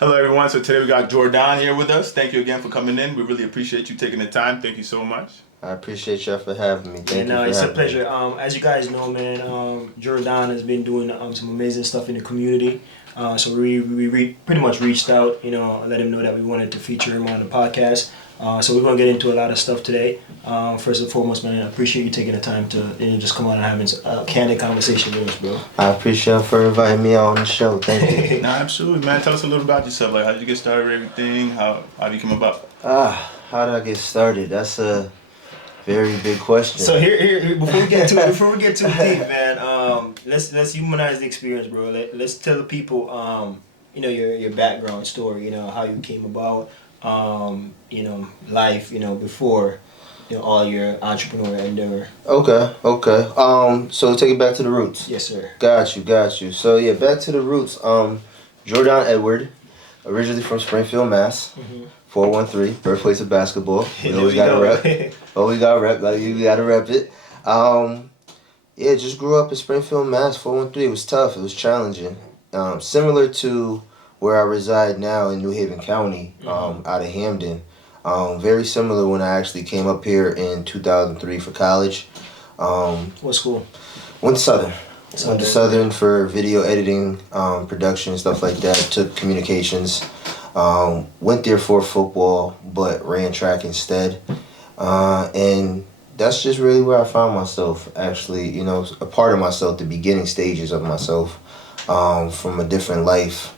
Hello, everyone. So today we got Jordon here with us. Thank you again for coming in. We really appreciate you taking the time. Thank you so much. I appreciate y'all for having me. Thank you for it's a having pleasure. me. As you guys know, man, Jordon has been doing some amazing stuff in the community. So we pretty much reached out, let him know that we wanted to feature him on the podcast. So we're gonna get into a lot of stuff today. First and foremost, man, I appreciate you taking the time to just come on and having a candid conversation with us, bro. I appreciate y'all for inviting me on the show. Thank you. Nah, absolutely, man. Tell us a little about yourself. Like, how did you get started with everything? How did you come about? How did I get started? That's a very big question. So here before we get too deep, man, let's humanize the experience, bro. Let's tell the people, your background story, how you came about, life, before, all your entrepreneurial endeavor. Okay. So take it back to the roots. Yes, sir. Got you. So yeah, back to the roots. Jordon Edward, originally from Springfield, Mass. Mm-hmm. 413, birthplace of basketball. We always There we gotta rep. Always gotta rep. Like you gotta rep it. Yeah, just grew up in Springfield, Mass. 413. It was tough. It was challenging. Similar to where I reside now in New Haven County, out of Hamden. Very similar when I actually came up here in 2003 for college. What school? Went to Southern. Went to Southern for video editing, production, stuff like that. Took communications. Went there for football, but ran track instead. And that's just really where I found myself, actually, a part of myself, the beginning stages of myself, from a different life,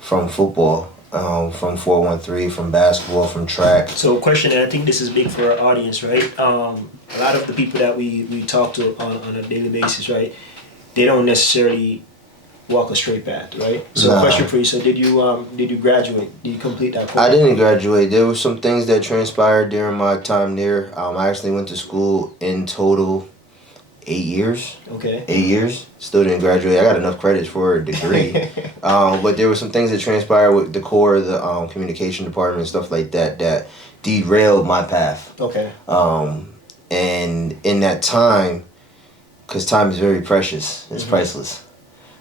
from football, from 413, from basketball, from track. So question, and I think this is big for our audience, right? A lot of the people that we talk to on a daily basis, right, they don't necessarily walk a straight path, right? So Nah. question for you, so did you graduate? Did you complete that course? I didn't graduate. There were some things that transpired during my time there. I actually went to school in total 8 years. Okay. 8 years. Still didn't graduate. I got enough credits for a degree. But there were some things that transpired with the core of the communication department and stuff like that derailed my path. Okay. And in that time, because time is very precious, it's priceless.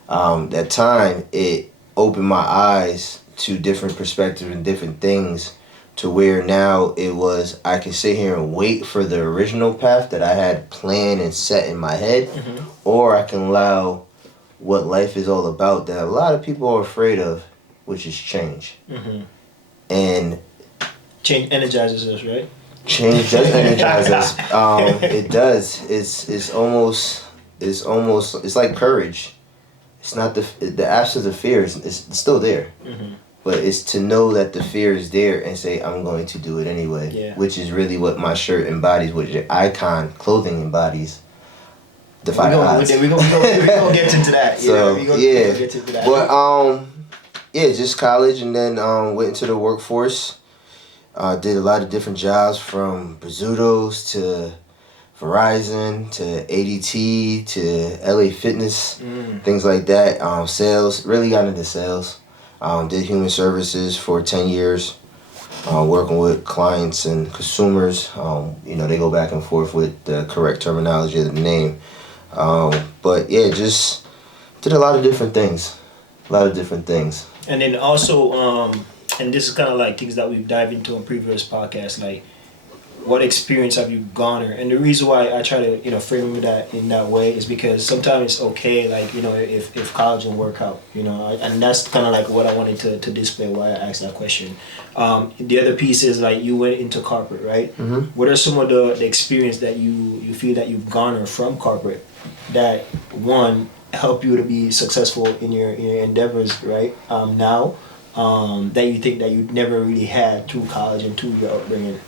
That time, it opened my eyes to different perspectives and different things, to where now it was, I can sit here and wait for the original path that I had planned and set in my head, or I can allow what life is all about that a lot of people are afraid of, which is change. And Change energizes us, right? change does energize us. It does. It's like courage. It's not the absence of fear is still there, but it's to know that the fear is there and say, I'm going to do it anyway. Yeah. Which is really what my shirt embodies, what your icon clothing embodies. Defying odds. We're gonna get into that. So We're gonna get into that. But just college, and then went into the workforce. Did a lot of different jobs, from Bazzuto's to Verizon to ADT to LA Fitness, things like that. Sales, really got into sales. Did human services for 10 years, working with clients and consumers. They go back and forth with the correct terminology of the name. But yeah, just did a lot of different things. And then also, and this is kind of like things that we've dived into on previous podcasts, like what experience have you garnered? And the reason why I try to, frame that in that way is because sometimes it's okay, like, if college don't work out, and that's kind of like what I wanted to display why I asked that question. The other piece is, like, you went into corporate, right? What are some of the experience that you feel that you've garnered from corporate that, one, help you to be successful in your endeavors, right? Now, that you think that you never really had through college and through your upbringing?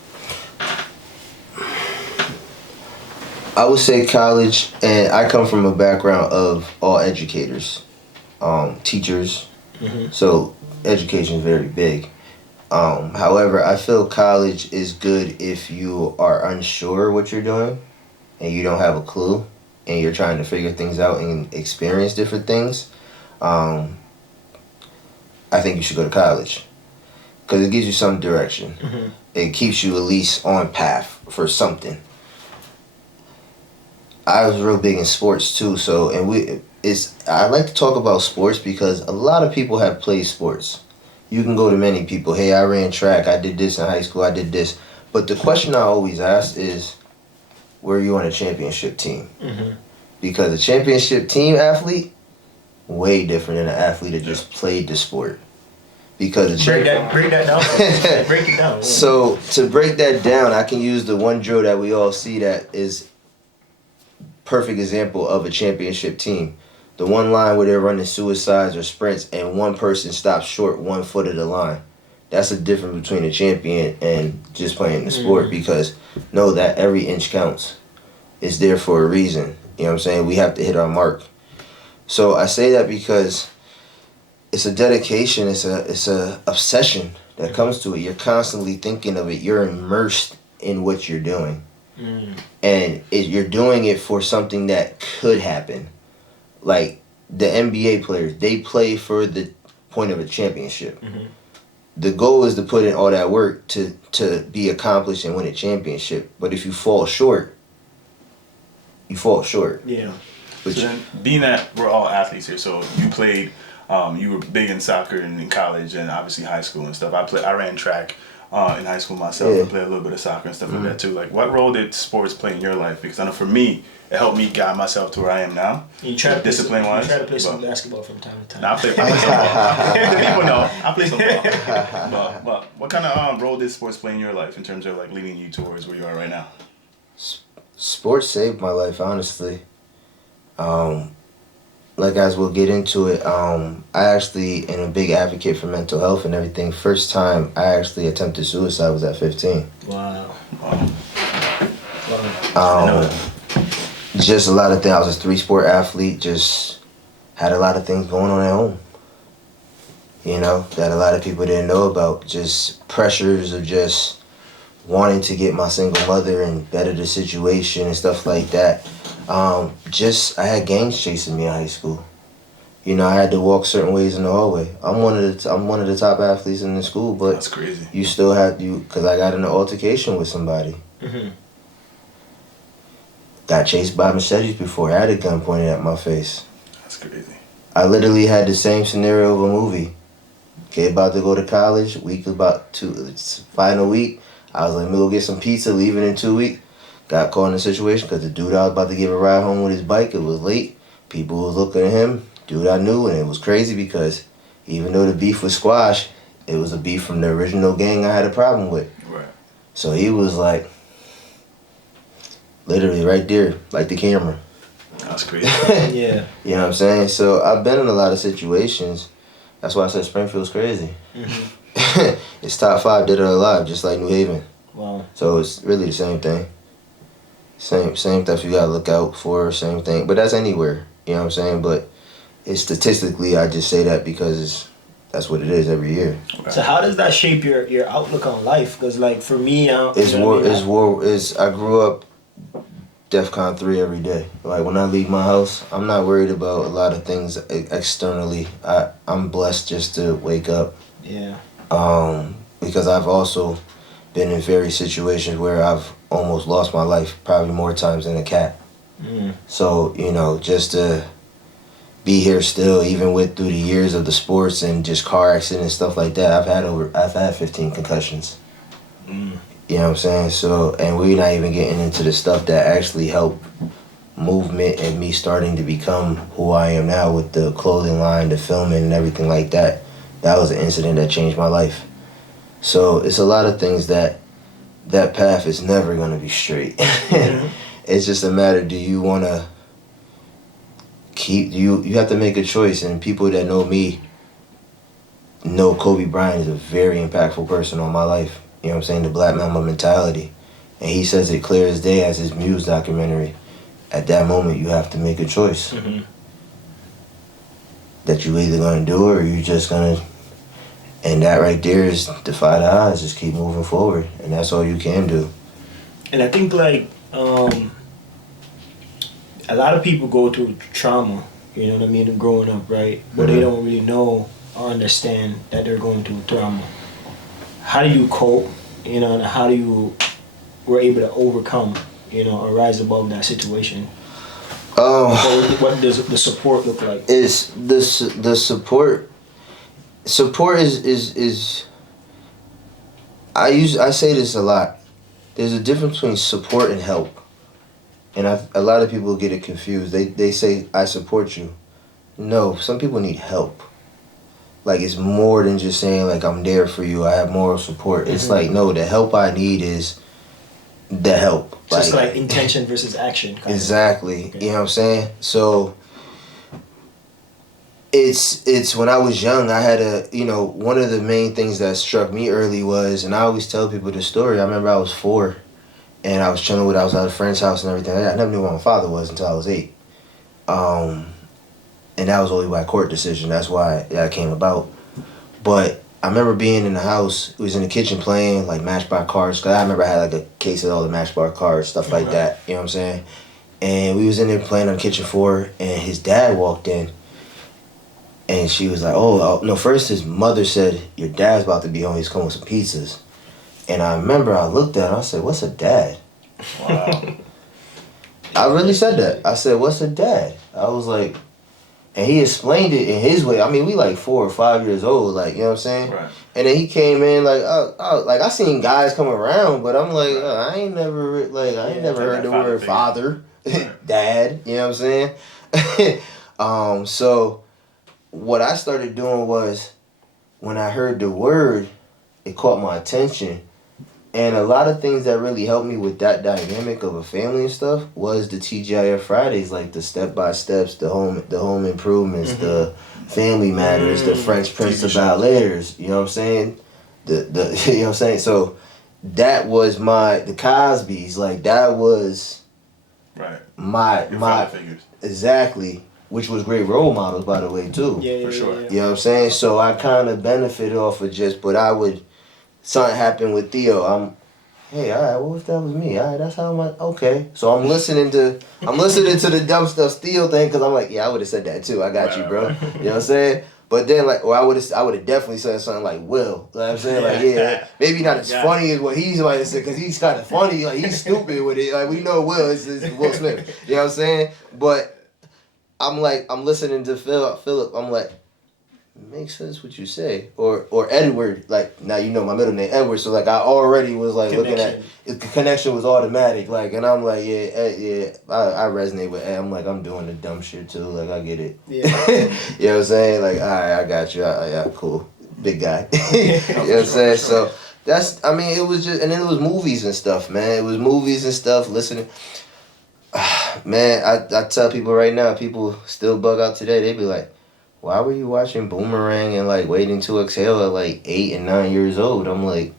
I would say college, and I come from a background of all educators, teachers, so education is very big. However, I feel college is good if you are unsure what you're doing and you don't have a clue and you're trying to figure things out and experience different things. I think you should go to college because it gives you some direction. It keeps you at least on path for something. I was real big in sports too, so I like to talk about sports because a lot of people have played sports. you can go to many people. Hey, I ran track. I did this in high school. I did this. But the question I always ask is, were you on a championship team? Mm-hmm. Because a championship team athlete, way different than an athlete that just played the sport. Because break that down. Break it down. Yeah. So to break that down, I can use the one drill that we all see that is perfect example of a championship team. The one line where they're running suicides or sprints and one person stops short 1 foot of the line. That's the difference between a champion and just playing the sport, because know that every inch counts. It's there for a reason. You know what I'm saying? We have to hit our mark. So I say that because it's a dedication, it's a obsession that comes to it. You're constantly thinking of it. You're immersed in what you're doing. And you're doing it for something that could happen. Like the NBA players, they play for the point of a championship. The goal is to put in all that work to be accomplished and win a championship. But if you fall short, you fall short. Yeah. So then, being that we're all athletes here, so you played, you were big in soccer and in college and obviously high school and stuff. I ran track in high school myself. I played a little bit of soccer and stuff like that too. Like, what role did sports play in your life? Because I know for me, it helped me guide myself to where I am now. You try to discipline-wise. You try to play some basketball from time to time. I play some ball. People know I play some ball. But what kind of role did sports play in your life in terms of like leading you towards where you are right now? Sports saved my life, honestly. Like, as we'll get into it, I actually am a big advocate for mental health and everything. First time I actually attempted suicide was at 15. Wow. Just a lot of things. I was a 3-sport athlete, just had a lot of things going on at home. You know, that a lot of people didn't know about. Just pressures of just wanting to get my single mother and better the situation and stuff like that. I had gangs chasing me in high school. You know, I had to walk certain ways in the hallway. I'm one of the top athletes in the school, but that's crazy. You still have to, because I got in an altercation with somebody. Got chased by machetes before. I had a gun pointed at my face. That's crazy. I literally had the same scenario of a movie. Kid about to go to college. Week was about final week. I was like, let me go get some pizza. Leaving in 2 weeks. Got caught in a situation because the dude I was about to give a ride home with his bike, it was late. People was looking at him. Dude I knew, and it was crazy because even though the beef was squashed, it was a beef from the original gang I had a problem with. Right. So he was like, literally right there, like the camera. That's crazy. Yeah. You know what I'm saying? So I've been in a lot of situations. That's why I said Springfield's crazy. It's top 5 dead or alive, just like New Haven. Wow. So it's really the same thing. Same stuff you gotta look out for, same thing. But that's anywhere, you know what I'm saying? But it's statistically, I just say that because that's what it is every year. Okay. So how does that shape your outlook on life? Because like for me, I grew up DEFCON 3 every day. Like when I leave my house, I'm not worried about a lot of things externally. I'm blessed just to wake up. Yeah. Because I've also been in various situations where I've almost lost my life probably more times than a cat. So, you know, just to be here still, even through the years of the sports and just car accidents and stuff like that, I've had 15 concussions. You know what I'm saying? So, and we're not even getting into the stuff that actually helped movement and me starting to become who I am now with the clothing line, the filming and everything like that. That was an incident that changed my life. So it's a lot of things that path is never going to be straight. It's just a matter, do you want to you have to make a choice. And people that know me know Kobe Bryant is a very impactful person on my life. You know what I'm saying? The Black Mamba mentality. And he says it clear as day as his Muse documentary. At that moment, you have to make a choice. That you either going to do it or you just going to... And that right there is defy the odds. Just keep moving forward. And that's all you can do. And I think like a lot of people go through trauma, you know what I mean, growing up, right? But they don't really know or understand that they're going through trauma. How do you cope, you know, and how do you were able to overcome, you know, or rise above that situation? What does the support look like? It's the support support is I say this a lot. There's a difference between support and help. And a lot of people get it confused. They say, I support you. No, some people need help. Like, it's more than just saying, like, I'm there for you, I have moral support. It's like, no, the help I need is the help. Just like intention versus action. Exactly. Okay. You know what I'm saying? So, it's when I was young, I had one of the main things that struck me early was, and I always tell people this story, I remember I was 4, and I was chilling I was at a friend's house and everything. I never knew who my father was until I was 8. And that was only by court decision. That's why that came about. But I remember being in the house. We was in the kitchen playing like Matchbox cars. Cause I remember I had like a case of all the Matchbox cars, stuff like that. You know what I'm saying? And we was in there playing on the kitchen floor, and his dad walked in. And she was like, "Oh no!" First, his mother said, "Your dad's about to be home. He's coming with some pizzas." And I remember I looked at him. I said, "What's a dad?" Wow. I really said that. I said, "What's a dad?" I was like. And he explained it in his way. I mean, we like 4 or 5 years old, like, you know what I'm saying? Right. And then he came in like, like I seen guys come around, but I'm like, I ain't never heard the word father, dad. You know what I'm saying? So what I started doing was, when I heard the word, it caught my attention. And a lot of things that really helped me with that dynamic of a family and stuff was the TGIF Fridays, like the step-by-steps, the home improvements, the family matters, the French Prince of Bel-Airs, you know what I'm saying? The you know what I'm saying? So that was the Cosbys, like that was my figures. Exactly, which was great role models, by the way, too. Yeah, for sure. Yeah. You know what I'm saying? So I kind of benefited off of something happened with Theo. Hey, all right, what if that was me? All right, that's how okay. So I'm listening to the dumb stuff Theo thing, because I'm like, yeah, I would have said that too. I got you, bro. You know what I'm saying? But then I would have definitely said something like Will. You know what I'm saying? Like, yeah, maybe not as funny as what he's might have said, because he's kind of funny. Like, he's stupid with it. Like, we know Will is Will Smith. You know what I'm saying? But I'm listening to Philip. I'm like, makes sense what you say. Or Edward, like, now you know my middle name Edward, so like I already was like looking at the connection was automatic, like, and I'm like, I resonate with Ed. I'm like, I'm doing the dumb shit too, like I get it. Yeah. You know what I'm saying? Like, all right, I got you. Yeah, cool. Big guy. You know what I'm saying? So it was just, and then it was movies and stuff, man. It was movies and stuff, listening. Man, I tell people right now, people still bug out today, they be like, why were you watching Boomerang and like Waiting to Exhale at like 8 and 9 years old? I'm like,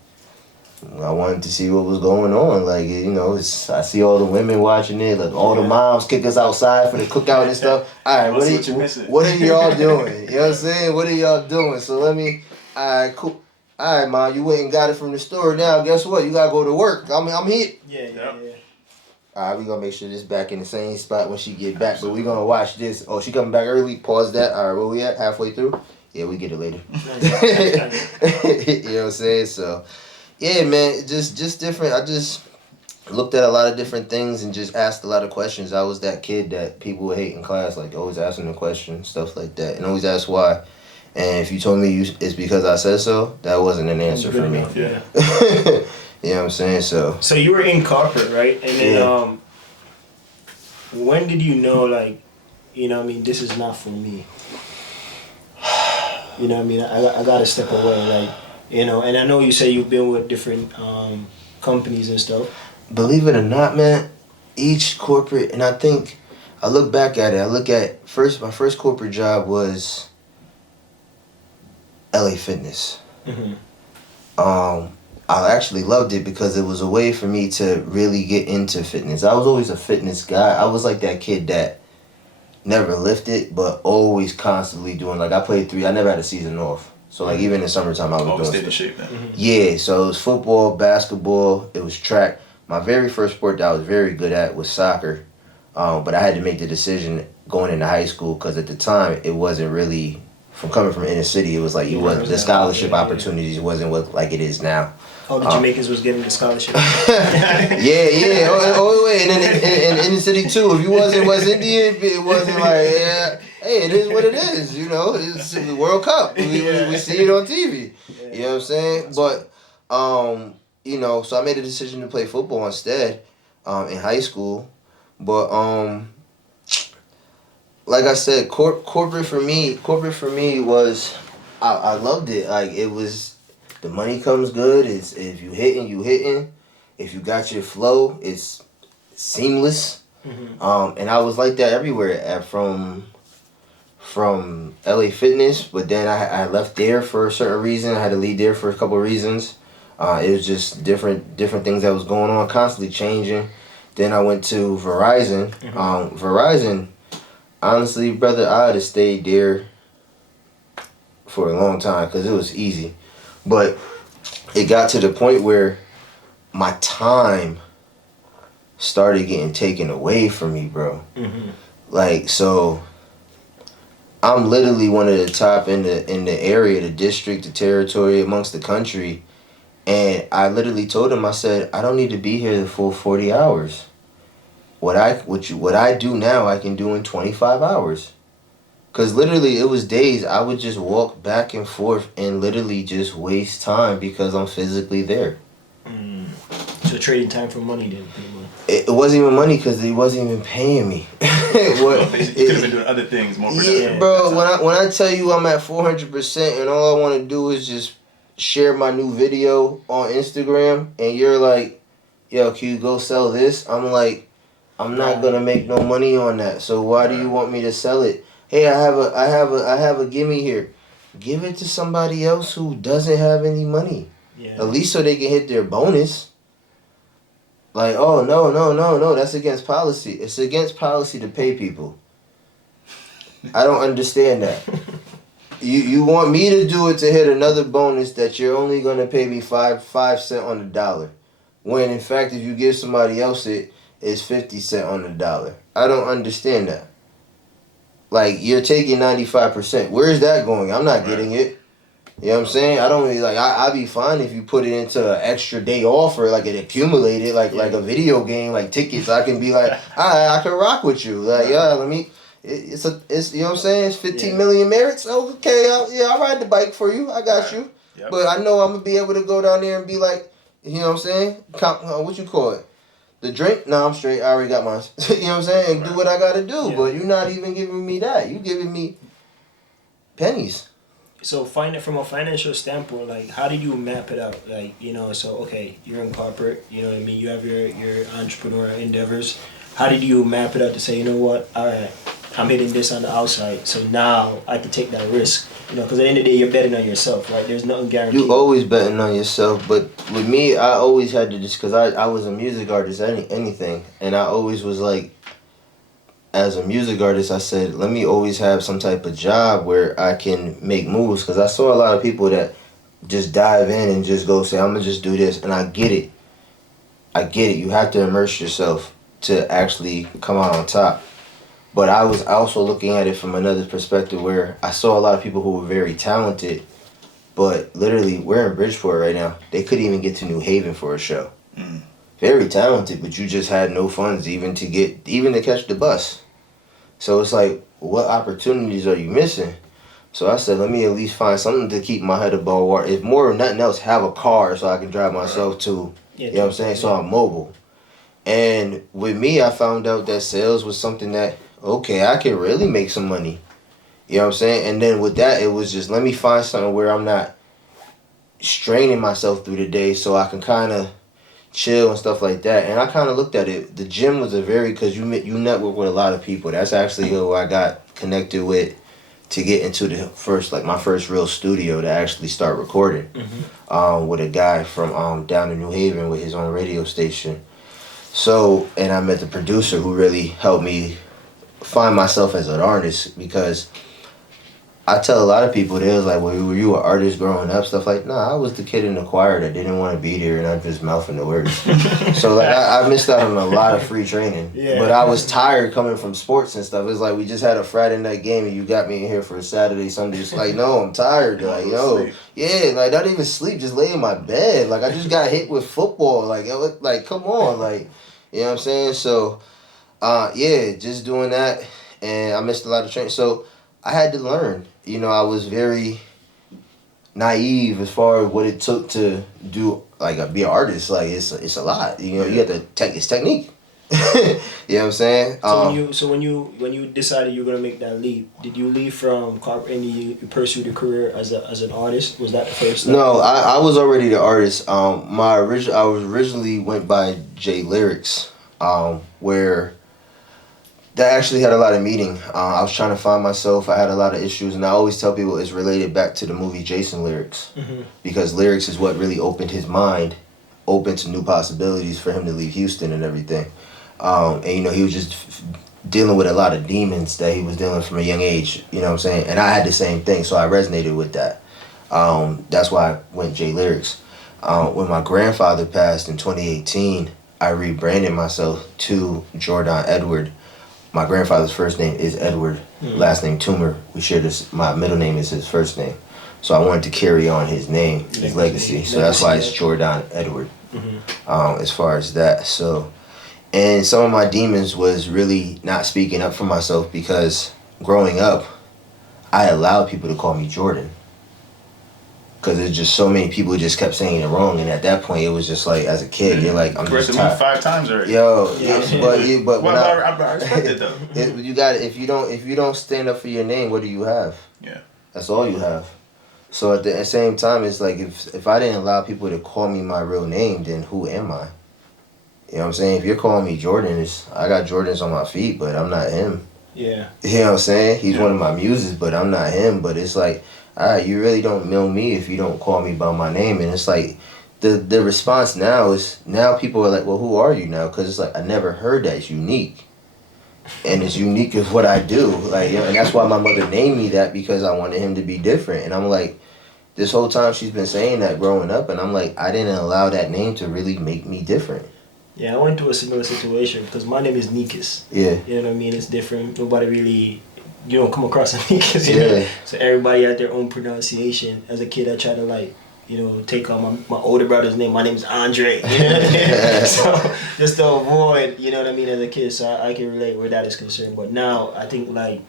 I wanted to see what was going on. Like, you know, I see all the women watching it, like all the moms kick us outside for the cookout and stuff. All right, what are y'all doing? You know what I'm saying? What are y'all doing? So all right, cool. All right, Mom, you went and got it from the store. Now, guess what? You gotta go to work. I'm here. Yeah. All right, we gonna make sure this back in the same spot when she get back, but we gonna watch this. Oh, she coming back early. Pause that. All right, where we at? Halfway through? Yeah, we get it later. You know what I'm saying? So, yeah, man, just different. I just looked at a lot of different things and just asked a lot of questions. I was that kid that people would hate in class, like always asking the question, stuff like that, and always ask why. And if you told me it's because I said so, that wasn't an answer for me. Yeah. You know what I'm saying? So you were in corporate, right? And then when did you know, like, you know what I mean, this is not for me? You know what I mean? I got to step away, like, you know. And I know you say you've been with different companies and stuff. Believe it or not, man, each corporate, and I think, I look back at it, my first corporate job was LA Fitness. Mm-hmm. I actually loved it because it was a way for me to really get into fitness. I was always a fitness guy. I was like that kid that never lifted, but always constantly doing, like, I never had a season off. So, like, even in the summertime, I was always doing stayed in shape, man. Mm-hmm. Yeah, so it was football, basketball, it was track. My very first sport that I was very good at was soccer. But I had to make the decision going into high school because at the time, it wasn't really, coming from inner city, it was like, the scholarship opportunities wasn't what like it is now. Oh, the Jamaicans was getting the scholarship. Yeah. Oh, wait, and then in the city too. If you wasn't West Indian, it wasn't like, hey, it is what it is. You know, it's the World Cup. We see it on TV. Yeah. You know what I'm saying? But you know, so I made a decision to play football instead in high school. But like I said, corporate for me was I loved it. Like it was, the money comes good. It's if you hitting, you hitting. If you got your flow, it's seamless. Mm-hmm. And I was like that everywhere from LA Fitness, but then I left there for a certain reason. I had to leave there for a couple of reasons. It was just different things that was going on, constantly changing. Then I went to Verizon. Mm-hmm. Verizon, honestly, brother, I had to stay there for a long time because it was easy. But it got to the point where my time started getting taken away from me, bro. Mm-hmm. Like, so I'm literally one of the top in the area, the district, the territory, amongst the country. And I literally told him, I said, I don't need to be here the full 40 hours. What I do now, I can do in 25 hours. Because literally, it was days I would just walk back and forth and literally just waste time because I'm physically there. So trading time for money then? It wasn't even money because he wasn't even paying me. You could have been doing other things more productive. Yeah, bro. When I tell you I'm at 400% and all I want to do is just share my new video on Instagram, and you're like, "Yo, can you go sell this?" I'm like, I'm not gonna make no money on that. So why do you want me to sell it? Hey, I have a gimme here. Give it to somebody else who doesn't have any money. Yeah. At least so they can hit their bonus. Like, oh, no, that's against policy. It's against policy to pay people. I don't understand that. You want me to do it to hit another bonus that you're only going to pay me 5 cents on the dollar. When, in fact, if you give somebody else it, it's 50 cents on the dollar. I don't understand that. Like, you're taking 95%. Where's that going? I'm not getting it. You know what I'm saying? I don't really, like, I'd be fine if you put it into an extra day off or, like, it accumulated, like a video game, like tickets. I can be like, I can rock with you. Like, yeah, let me, it's you know what I'm saying? It's 15 million merits. Okay, I'll ride the bike for you. I got you. Yep. But I know I'm going to be able to go down there and be like, you know what I'm saying? What you call it? The drink? No, I'm straight. I already got mine. You know what I'm saying? And do what I got to do. Yeah. But you're not even giving me that. You're giving me pennies. So from a financial standpoint, like, how do you map it out? Like, you know, so, okay, you're in corporate, you know what I mean? You have your entrepreneurial endeavors. How did you map it out to say, you know what, all right, I'm hitting this on the outside, so now I can take that risk? You know, because at the end of the day, you're betting on yourself, right? There's nothing guaranteed. You always betting on yourself, but with me, I always had to just, because I was a music artist, anything, and I always was like, as a music artist, I said, let me always have some type of job where I can make moves, because I saw a lot of people that just dive in and just go say, I'm going to just do this, and I get it. You have to immerse yourself to actually come out on top. But I was also looking at it from another perspective where I saw a lot of people who were very talented, but literally, we're in Bridgeport right now. They couldn't even get to New Haven for a show. Mm. Very talented, but you just had no funds even to catch the bus. So it's like, what opportunities are you missing? So I said, let me at least find something to keep my head above water. If more than nothing else, have a car so I can drive myself to, you know what I'm saying? So I'm mobile. And with me, I found out that sales was something that, okay, I can really make some money. You know what I'm saying? And then with that, it was just, let me find something where I'm not straining myself through the day so I can kind of chill and stuff like that. And I kind of looked at it. The gym was because you network with a lot of people. That's actually who I got connected with to get into my first real studio to actually start recording. Mm-hmm. With a guy from down in New Haven with his own radio station. So, and I met the producer who really helped me find myself as an artist, because I tell a lot of people, they was like, well, were you an artist growing up? Stuff like, nah, I was the kid in the choir that didn't want to be there, and I'm just mouthing the words. So, like, I missed out on a lot of free training. Yeah. But I was tired coming from sports and stuff. It's like, we just had a Friday night game, and you got me in here for a Saturday, Sunday. It's like, no, I'm tired. Like, yo, yeah, like, not even sleep, just lay in my bed. Like, I just got hit with football. Like, come on. Like, you know what I'm saying? So, yeah, just doing that, and I missed a lot of training. So, I had to learn. You know, I was very naive as far as what it took to do, like, be an artist. Like, it's a lot. You know, you have to it's technique. You know what I'm saying? So when you decided you were gonna make that leap, did you leave from carpentry and you pursued a career as an artist? Was that the first step? No, I was already the artist. I was originally went by J Lyrics, where that actually had a lot of meaning. I was trying to find myself. I had a lot of issues, and I always tell people it's related back to the movie Jason Lyrics, because lyrics is what really opened his mind, opened to new possibilities for him to leave Houston and everything. And you know, he was just dealing with a lot of demons that he was dealing from a young age. You know what I'm saying? And I had the same thing, so I resonated with that. That's why I went J Lyrics. When my grandfather passed in 2018, I rebranded myself to Jordon Edward. My grandfather's first name is Edward, last name Toomer. We share this. My middle name is his first name, so I wanted to carry on his name, his legacy. So that's why it's Jordon Edward. As far as that, so, and some of my demons was really not speaking up for myself, because growing up, I allowed people to call me Jordan. Because there's just so many people who just kept saying it wrong, and at that point it was just like, as a kid, you're like, I'm just tired. 5 times already. Yo, but well, I respect it though. You got if you don't stand up for your name, what do you have? Yeah, that's all you have. So at the same time, it's like, if I didn't allow people to call me my real name, then who am I? You know what I'm saying? If you're calling me Jordan, I got Jordans on my feet, but I'm not him. Yeah. You know what I'm saying? He's one of my muses, but I'm not him. But it's like, all right, you really don't know me if you don't call me by my name. And it's like, the response now is, now people are like, well, who are you now? Because it's like, I never heard that. It's unique. And it's unique of what I do. Like, you know, and that's why my mother named me that, because I wanted him to be different. And I'm like, this whole time she's been saying that growing up, and I'm like, I didn't allow that name to really make me different. Yeah, I went through a similar situation, because my name is Nikas. Yeah. You know what I mean? It's different. Nobody really, you don't come across a Nikas, you know? So everybody had their own pronunciation. As a kid, I tried to, like, you know, take on my older brother's name. My name is Andre. You know what I mean? So just to avoid, you know what I mean, as a kid. So I can relate where that is concerned. But now I think, like,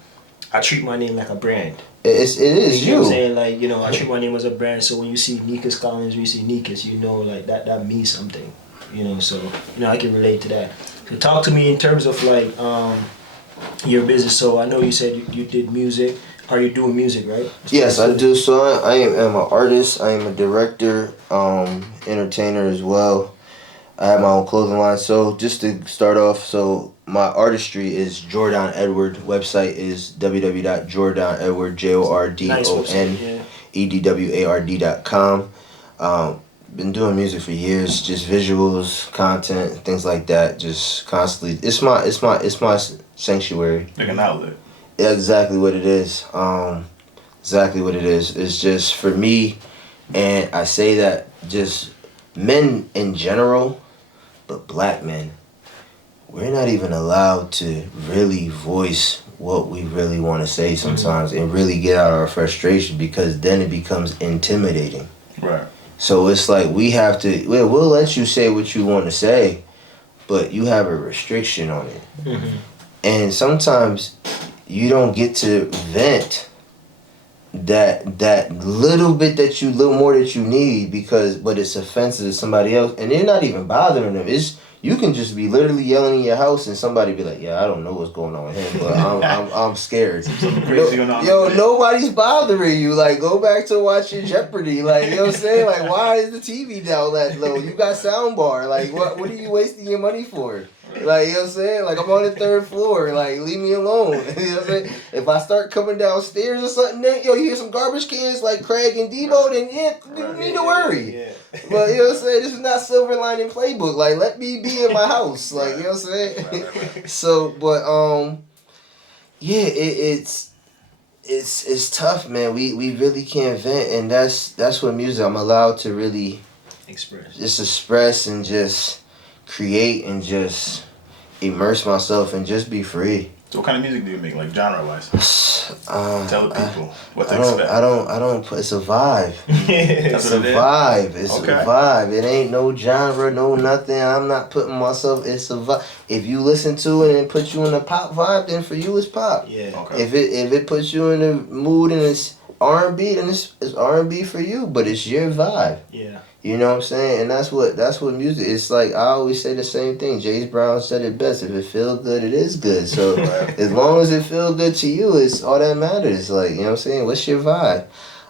I treat my name like a brand. It is you. Know what I'm saying? Like, you know, I treat my name as a brand. So when you see Nikas Collins, when you see Nikas, you know, like, that means something. You know, so, you know, I can relate to that. So talk to me in terms of, like, your business. So I know you said you did music. Are you doing music, right? Yes, I do. So I am an artist. I am a director, entertainer as well. I have my own clothing line. So just to start off, so my artistry is Jordon Edward. Website is www.jordonedward, JORDONEDWARD.com. Been doing music for years, just visuals, content, things like that, just constantly. It's my sanctuary. Like an outlet. Yeah, exactly what it is. Exactly what it is. It's just for me, and I say that just men in general, but black men, we're not even allowed to really voice what we really want to say sometimes, and really get out our frustration, because then it becomes intimidating. Right. So it's like, we have to, we'll let you say what you want to say, but you have a restriction on it. And sometimes you don't get to vent that little bit little more that you need, but it's offensive to somebody else, and they're not even bothering them. You can just be literally yelling in your house, and somebody be like, yeah, I don't know what's going on with him, but I'm scared. Nobody's bothering you. Like, go back to watching Jeopardy. Like, you know what I'm saying? Like, why is the TV down that low? You got soundbar. Like, what are you wasting your money for? Like, you know what I'm saying? Like, I'm on the 3rd floor. Like, leave me alone. You know what I'm saying? If I start coming downstairs or something, then, you hear some garbage cans like Craig and Debo, then you need to worry. Yeah. But, you know what I'm saying? This is not Silver Lining Playbook. Like, let me be in my house. Like, you know what I'm saying? Right. So, but, yeah, it's tough, man. We really can't vent, and that's what music, I'm allowed to really express and just create and just immerse myself and just be free. So what kind of music do you make, like genre-wise? Tell the people what to I expect. I don't put, it's a vibe. It's a vibe. It's a vibe. It ain't no genre, no nothing. I'm not putting myself, it's a vibe. If you listen to it and it puts you in a pop vibe, then for you it's pop. Yeah. Okay. If it puts you in the mood and it's R&B, then it's R&B for you, but it's your vibe. Yeah. You know what I'm saying? And that's what music, it's like, I always say the same thing. James Brown said it best. If it feels good, it is good. So as long as it feels good to you, it's all that matters. Like, you know what I'm saying? What's your vibe?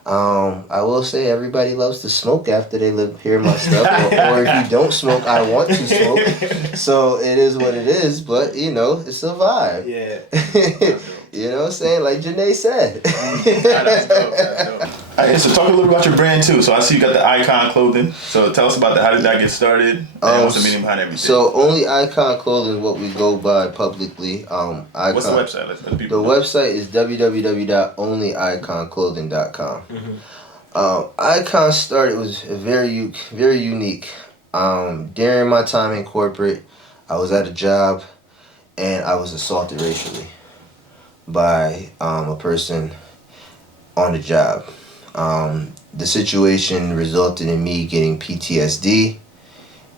I will say everybody loves to smoke after they hear my stuff. Or if you don't smoke, I want to smoke. So it is what it is. But, you know, it's a vibe. Yeah. You know what I'm saying? Like Janae said. That's dope. Alright, so talk a little about your brand too. So I see you got the Icon clothing. So tell us about that. How did that get started? And what's the meaning behind everything? So only Icon clothing is what we go by publicly. Icon. What's the website? Let people know. Website is www.onlyiconclothing.com. Icon started, was very unique. During my time in corporate, I was at a job and I was assaulted racially by a person on the job. The situation resulted in me getting PTSD,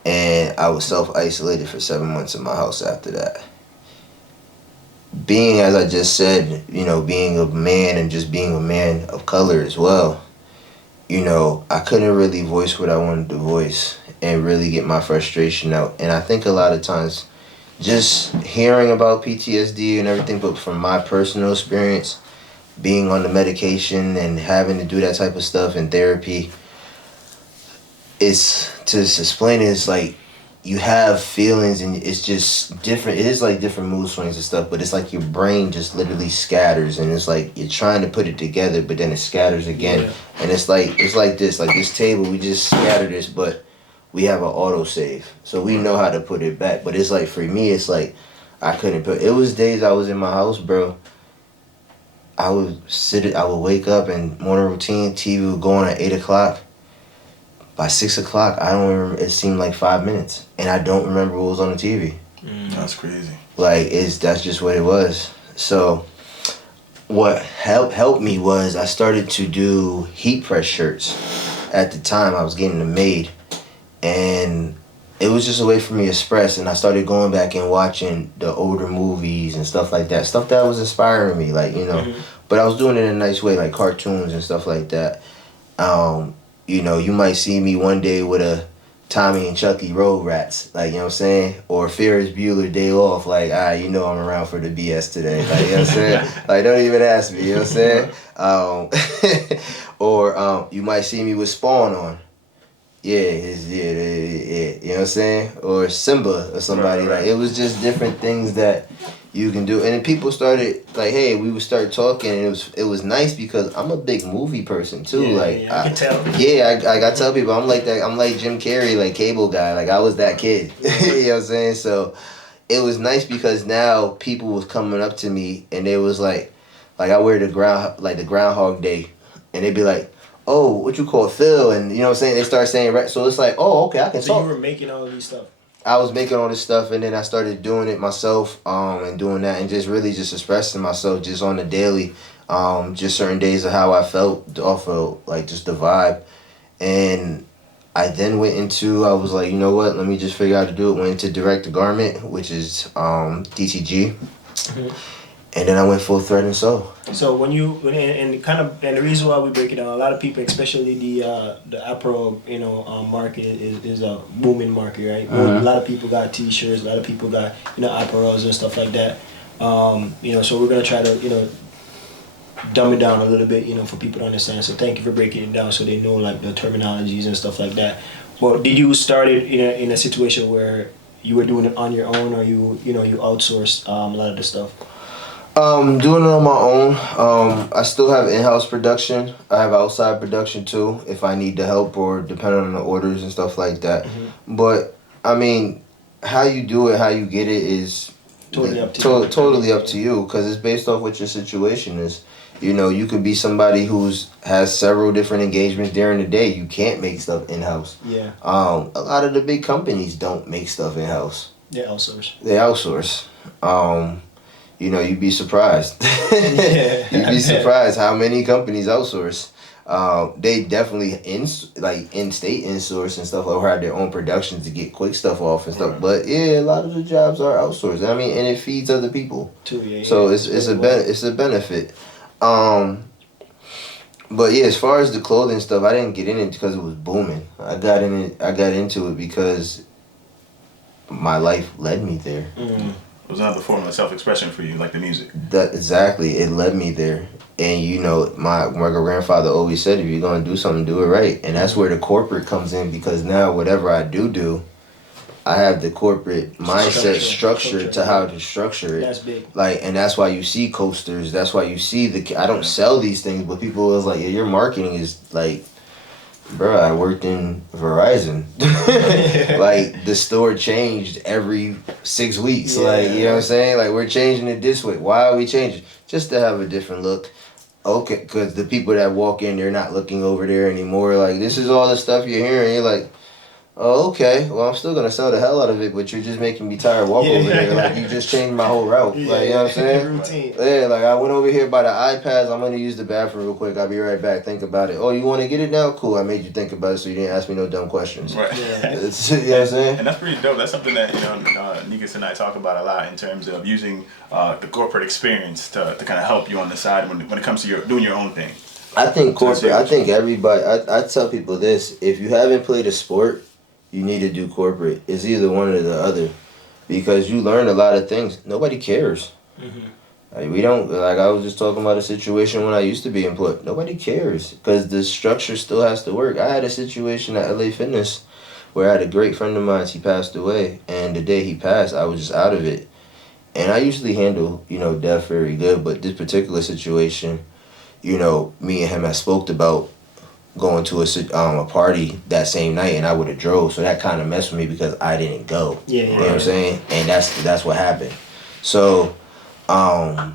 and I was self-isolated for 7 months in my house after that. Being, as I just said, you know, being a man and just being a man of color as well, you know, I couldn't really voice what I wanted to voice and really get my frustration out. And I think a lot of times just hearing about PTSD and everything, but from my personal experience, being on the medication and having to do that type of stuff in therapy, it's, to explain it, it's like you have feelings and it's just different. It is like different mood swings and stuff, but it's like your brain just literally scatters, and it's like you're trying to put it together, but then it scatters again. Yeah. And it's like this table, we just scatter this, but we have an auto save, so we know how to put it back. But it's like, for me, it's like I couldn't put. It was days I was in my house, bro. I would wake up and morning routine, TV would go on at 8 o'clock. By 6 o'clock, I don't remember, it seemed like 5 minutes. And I don't remember what was on the TV. That's crazy. Like, that's just what it was. So what helped me was I started to do heat press shirts. At the time, I was getting them made. And it was just a way for me to express, and I started going back and watching the older movies and stuff like that. Stuff that was inspiring me, like, you know. But I was doing it in a nice way, like cartoons and stuff like that. You know, you might see me one day with a Tommy and Chucky Road Rats, like, you know what I'm saying? Or Ferris Bueller Day Off, like, you know I'm around for the BS today, like, you know what I'm saying? Like, don't even ask me, you know what I'm saying? Or you might see me with Spawn on. Yeah, you know what I'm saying? Or Simba or somebody. Right. Like, it was just different things that you can do. And then people started, like, hey, we would start talking, and it was nice because I'm a big movie person too. Yeah, like, I can tell. Yeah, I tell people I'm like that. I'm like Jim Carrey, like Cable Guy. Like, I was that kid. You know what I'm saying? So it was nice because now people was coming up to me and they was like I wear the Groundhog Day, and they'd be like, oh, what you call Phil? And you know what I'm saying? They start saying, right? So it's like, oh, okay, I can talk. So you were making all of these stuff? I was making all this stuff, and then I started doing it myself, and doing that, and just really just expressing myself just on the daily, just certain days of how I felt off of, like, just the vibe. And I then I was like, you know what, let me just figure out how to do it. Went into direct to garment, which is DTG. And then I went full thread and sew. So and the reason why we break it down, a lot of people, especially the apparel, market is a booming market, right? A lot of people got T-shirts, a lot of people got apparels and stuff like that. So we're gonna try to dumb it down a little bit, for people to understand. So thank you for breaking it down so they know, like, the terminologies and stuff like that. Well, did you start it in a situation where you were doing it on your own, or you outsourced a lot of the stuff? Doing it on my own. I still have in-house production. I have outside production too, if I need the help or depending on the orders and stuff like that. But I mean, how you do it, how you get it is totally up to you, because it's based off what your situation is. You could be somebody has several different engagements during the day. You can't make stuff in-house. Yeah. A lot of the big companies don't make stuff in-house. They outsource. you'd be surprised. Yeah, You'd be surprised how many companies outsource. They definitely in state insource and stuff, or have their own productions to get quick stuff off and stuff. Right. But yeah, a lot of the jobs are outsourced. I mean, and it feeds other people. Too, yeah. So it's a benefit. But yeah, as far as the clothing stuff, I didn't get in it because it was booming. I got into it because my life led me there. Mm. It was another form of self-expression for you, like the music. That exactly, it led me there. And my grandfather always said, if you're gonna do something, do it right. And that's where the corporate comes in, because now whatever I do, I have the corporate mindset structure to how to structure it. That's big. And that's why you see coasters. That's why you see I don't sell these things, but people was like, yeah, your marketing is like, bro, I worked in Verizon. Like, the store changed every 6 weeks. Yeah. Like, you know what I'm saying? Like, we're changing it this way. Why are we changing? Just to have a different look. Okay, because the people that walk in, they're not looking over there anymore. Like, this is all the stuff you're hearing. You're like, oh, okay. Well, I'm still going to sell the hell out of it, but you're just making me tired walking over there. Like, you just changed my whole route. Like, you know what I'm saying? Routine. Yeah, like, I went over here by the iPads. I'm going to use the bathroom real quick. I'll be right back. Think about it. Oh, you want to get it now? Cool. I made you think about it so you didn't ask me no dumb questions. Right. Yeah. You know what I'm saying? And that's pretty dope. That's something that, Nikas and I talk about a lot in terms of using the corporate experience to kind of help you on the side when it comes to doing your own thing. I think everybody, I tell people this, if you haven't played a sport, you need to do corporate. It's either one or the other, because you learn a lot of things. Nobody cares. Mm-hmm. Like, we don't, like, I was just talking about a situation when I used to be employed. Nobody cares, because the structure still has to work. I had a situation at LA Fitness where I had a great friend of mine. He passed away, and the day he passed, I was just out of it. And I usually handle, death very good, but this particular situation, me and him had spoke about going to a party that same night, and I would have drove, so that kind of messed with me because I didn't go. Yeah, You know what I'm saying? And that's what happened. So, I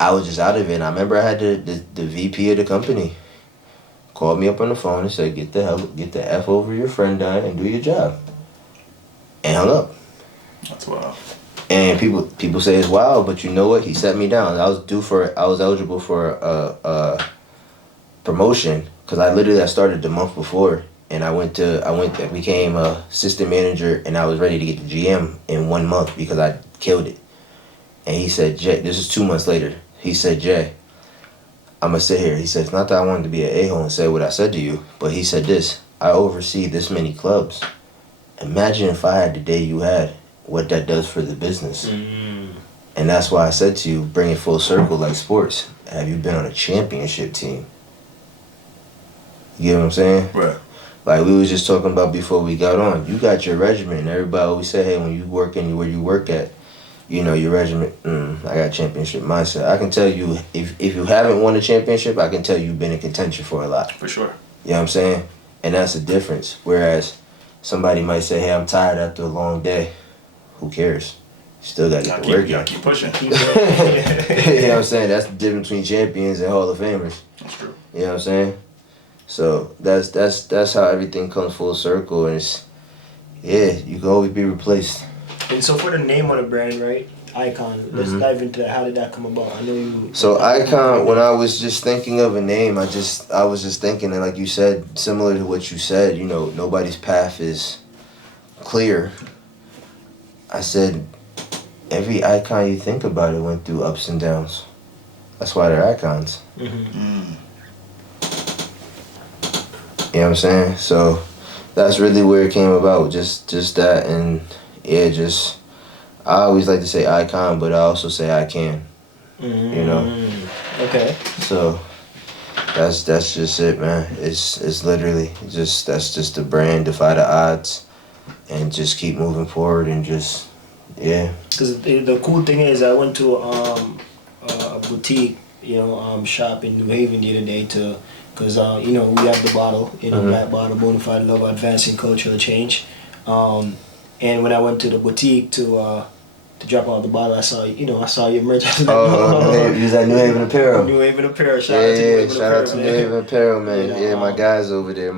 was just out of it, and I remember I had the VP of the company called me up on the phone and said, get the F over your friend dying and do your job. And hung up. That's wild. And people say it's wild, but you know what? He set me down. I was eligible for a promotion, because I started the month before, and I became a assistant manager, and I was ready to get the GM in 1 month because I killed it. And he said, Jay, this is 2 months later. He said, Jay, I'm gonna sit here. He said, it's not that I wanted to be an a-hole and say what I said to you, but he said this: I oversee this many clubs. Imagine if I had the day you had, what that does for the business. Mm. And that's why I said to you, bring it full circle like sports. Have you been on a championship team? You get what I'm saying? Right. Like we was just talking about before we got on. You got your regiment, and everybody always say, hey, when you work where you work at, your regiment, I got championship mindset. I can tell you, if you haven't won a championship, I can tell you've been in contention for a lot. For sure. You know what I'm saying? And that's the difference. Whereas somebody might say, hey, I'm tired after a long day. Who cares? You still got to get the work in. You got to keep pushing. You know what I'm saying? That's the difference between champions and Hall of Famers. That's true. You know what I'm saying? So that's how everything comes full circle, and you can always be replaced. And so for the name of the brand, right? Icon. Let's dive into that. How did that come about? I know you. So Icon, when I was just thinking of a name, I was just thinking, and like you said, similar to what you said, nobody's path is clear. I said, every icon you think about, it went through ups and downs. That's why they're icons. Mm-hmm. You know what I'm saying? So that's really where it came about. Just that, and I always like to say icon, but I also say I can. Okay. So that's just it, man. It's literally that's just the brand, defy the odds, and just keep moving forward, and just Because the cool thing is, I went to a boutique, shop in New Haven the other day because we have the bottle, Blacc bottle, Bonafide Love, Advancing Cultural Change, and when I went to the boutique to to drop out the bottle, I saw your merch. You was at New Haven Apparel. New Haven Apparel. Shout out to New Haven Apparel. Shout out to New Haven Apparel, man. You know, my guys over there.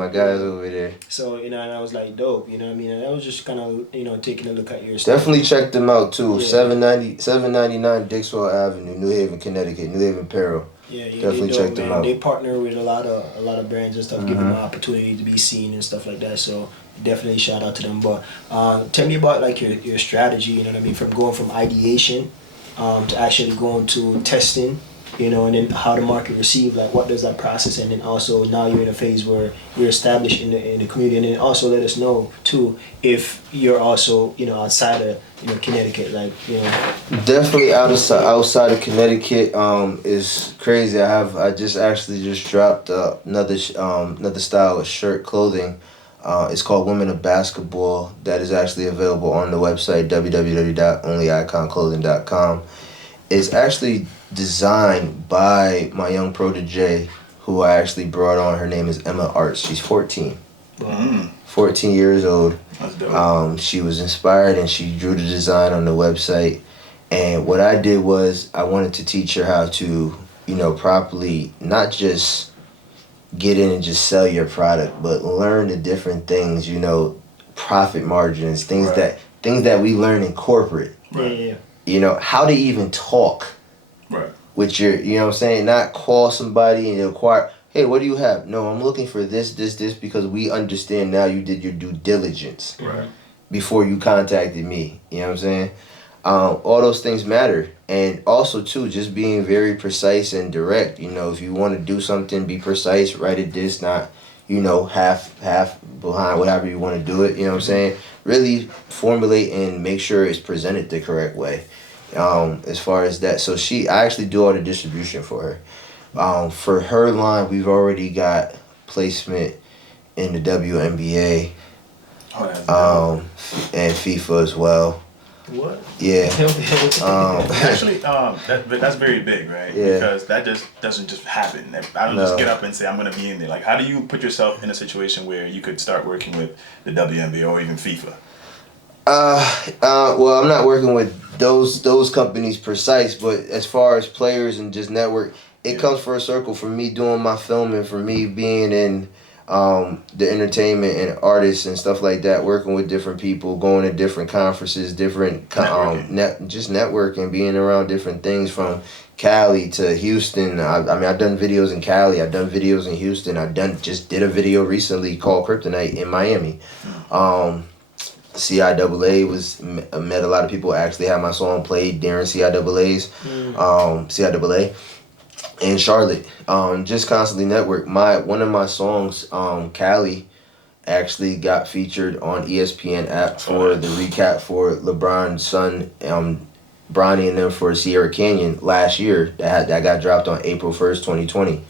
So, and I was like, dope, you know what I mean? And I was just kind of, taking a look at your stuff. Definitely check them out, too. Yeah. 799 Dixwell Avenue, New Haven, Connecticut. New Haven Apparel. Yeah, definitely check them out. They partner with a lot of brands and stuff, give them an opportunity to be seen and stuff like that. So definitely shout out to them. But tell me about like your strategy. You know what I mean? From going from ideation to actually going to testing. And then how the market receive, like what does that process, and then also now you're in a phase where you're established in the community, and then also let us know too if you're also outside of Connecticut, like Definitely outside of Connecticut is crazy. I just dropped another style of shirt clothing. It's called Women of Basketball. That is actually available on the website www.onlyiconclothing.com. It's actually designed by my young protege, who I actually brought on. Her name is Emma Arts. She's 14. 14 years old. That's dope. She was inspired and she drew the design on the website. And what I did was I wanted to teach her how to, properly not just get in and just sell your product, but learn the different things, profit margins, things that we learn in corporate. Yeah. How to even talk. Right. With your, you know what I'm saying? Not call somebody and inquire, hey, what do you have? No, I'm looking for this, because we understand now you did your due diligence. Right. Before you contacted me. You know what I'm saying? All those things matter. And also, too, just being very precise and direct. If you want to do something, be precise, write it this, not, half behind, whatever you want to do it. You know what I'm saying? Really formulate and make sure it's presented the correct way. As far as that, so I actually do all the distribution for her. For her line, we've already got placement in the WNBA, and FIFA as well. What? Yeah. Actually, that's very big, right? Yeah. Because that just doesn't just happen. I don't just get up and say I'm gonna be in there. Like, how do you put yourself in a situation where you could start working with the WNBA or even FIFA? Well, I'm not working with those companies precise, but as far as players and just network, it comes for a circle. For me doing my filming, for me being in the entertainment and artists and stuff like that, working with different people, going to different conferences, different just networking, being around different things from Cali to Houston. I've done videos in Cali, I've done videos in Houston, just did a video recently called Kryptonite in Miami. CIAA met a lot of people. Actually had my song played during CIAA in Charlotte. Just constantly network. One of my songs, Cali, actually got featured on ESPN app for the recap for LeBron's son, Bronny, and them for Sierra Canyon last year. That got dropped on April 1st, 2020.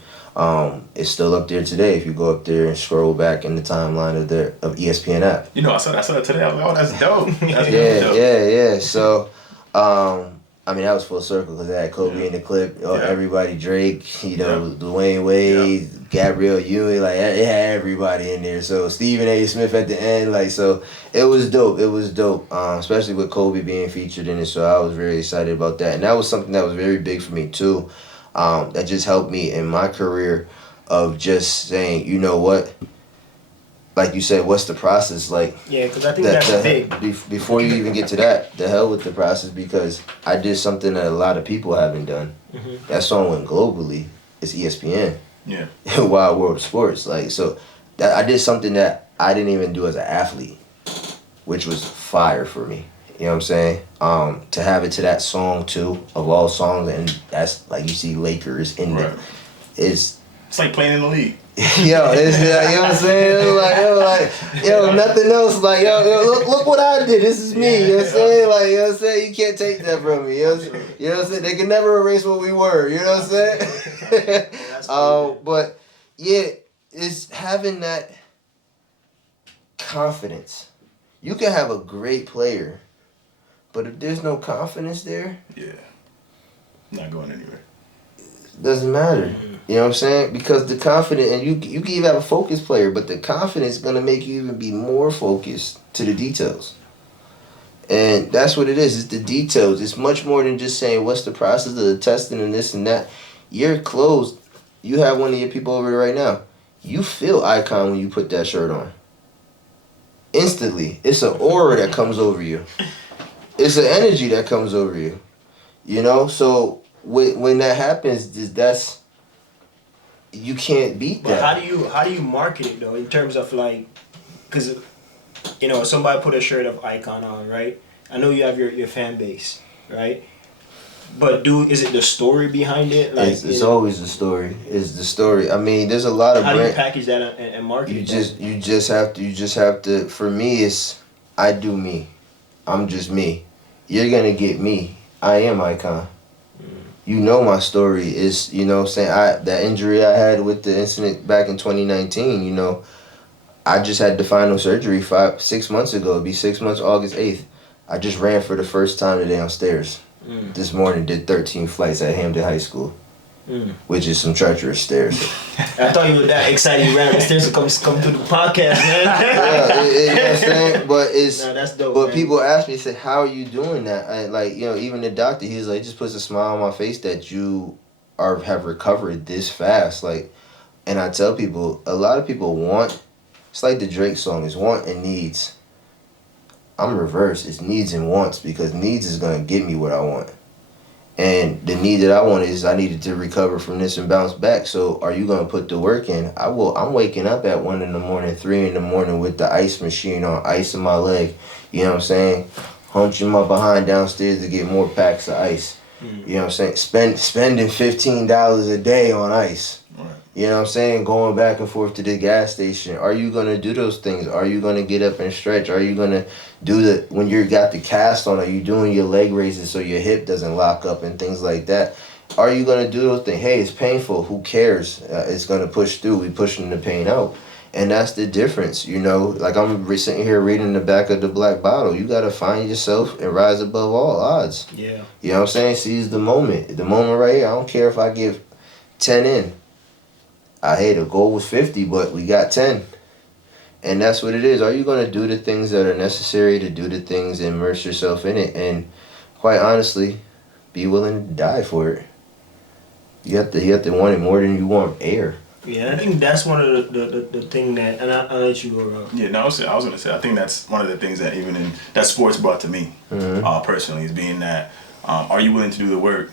It's still up there today if you go up there and scroll back in the timeline of ESPN app. I saw that today. I was like, oh, that's dope. That's dope. Yeah. So, that was full circle because it had Kobe in the clip, everybody, Drake, Dwayne Wade, Gabrielle Union, like it had everybody in there. So Stephen A. Smith at the end, so it was dope. Especially with Kobe being featured in it. So I was very excited about that, and that was something that was very big for me too. That just helped me in my career of just saying, you know what, like you said, what's the process like? Yeah, because I think that's big. Before you even get to that, the hell with the process, because I did something that a lot of people haven't done. Mm-hmm. That song went globally. It's ESPN. Yeah. Wild World of Sports. So I did something that I didn't even do as an athlete, which was fire for me. You know what I'm saying? To have it to that song too, of all songs, and that's like you see Lakers in there. It's like playing in the league. It's you know what I'm saying? Like nothing else. Like look what I did. This is me. You know what I'm saying? Like you know what I'm saying? You can't take that from me. You know what I'm saying? They can never erase what we were. You know what I'm saying? But yeah, it's having that confidence. You can have a great player, but if there's no confidence there, not going anywhere. Doesn't matter. You know what I'm saying? Because the confidence, and you can even have a focused player, but the confidence is going to make you even be more focused to the details. And that's what it is. It's the details. It's much more than just saying what's the process of the testing and this and that. Your clothes, you have one of your people over there right now. You feel icon when you put that shirt on. Instantly. It's an aura that comes over you. It's an energy that comes over you. You know? So when that happens, that's you can't beat that. But how do you market it though, in terms of like, because you know, somebody put a shirt of icon on, right? I know you have your fan base, right? But is it the story behind it? Like it's always the story. It's the story. I mean, there's a lot of how do you package that and market it? You just have to. For me, it's I do me. I'm just me. You're gonna get me. I am icon. You know my story is, you know, saying that injury I had with the incident back in 2019. You know, I just had the final surgery 6 months ago. It'll be 6 months, August 8th. I just ran for the first time today on stairs. This morning, did 13 flights at Hampton High School, which is some treacherous stairs. I thought you were that excited you ran the stairs to come to the podcast, man. Yeah, you know what I'm saying? But that's dope. But man. people ask me, say, how are you doing that? And like, you know, even the doctor, he's like, just puts a smile on my face that you have recovered this fast. Like, and I tell people, a lot of people want. It's like the Drake song, it's want and needs. I'm reverse. It's needs and wants, because needs is going to get me what I want. And the need that I want is I needed to recover from this and bounce back. So are you going to put the work in? I will. I'm waking up at 1 a.m, 3 a.m. with the ice machine on, ice in my leg. You know what I'm saying? Hunching my behind downstairs to get more packs of ice. You know what I'm saying? Spending $15 a day on ice. You know what I'm saying? Going back and forth to the gas station. Are you going to do those things? Are you going to get up and stretch? Are you going to do when you got the cast on, are you doing your leg raises so your hip doesn't lock up and things like that? Are you going to do those things? Hey, it's painful. Who cares? It's going to push through. We pushing the pain out. And that's the difference, you know? Like I'm sitting here reading the back of the Blacc bottle. You got to find yourself and rise above all odds. Yeah. You know what I'm saying? Seize the moment. The moment right here. I don't care if I give 10 in. The goal was 50, but we got 10. And that's what it is. Are you going to do the things that are necessary to do the things, immerse yourself in it, and quite honestly, be willing to die for it? You have to want it more than you want air. Yeah, I think that's one of the thing that, and I'll let you go. Yeah, no, I was going to say, I think that's one of the things that that sports brought to me, personally, is being that, are you willing to do the work?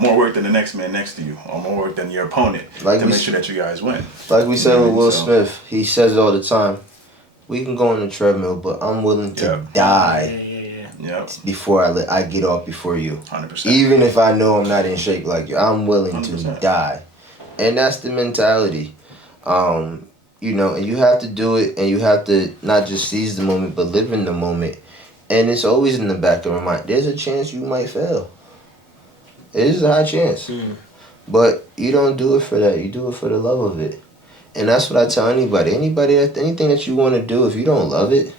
More work than the next man next to you, or more work than your opponent, to make sure that you guys win. Like we said with Will Smith, he says it all the time. We can go on the treadmill, but I'm willing to die before I get off before you. 100%. Even if I know I'm not in shape like you, I'm willing 100%. to die. And that's the mentality. You know, and you have to do it, and you have to not just seize the moment, but live in the moment. And it's always in the back of my mind. There's a chance you might fail. It is a high chance. But you don't do it for that. You do it for the love of it. And that's what I tell anybody. Anything that you want to do, if you don't love it,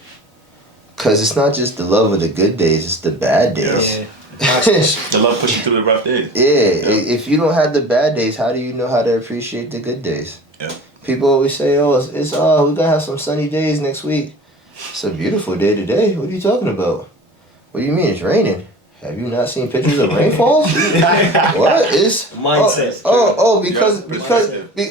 because it's not just the love of the good days, it's the bad days. Yeah. The love pushing through the rough days. Yeah. If you don't have the bad days, how do you know how to appreciate the good days? Yeah. People always say, we're going to have some sunny days next week. It's a beautiful day today. What are you talking about? What do you mean it's raining? Have you not seen pictures of rainfalls? What is mindset? Because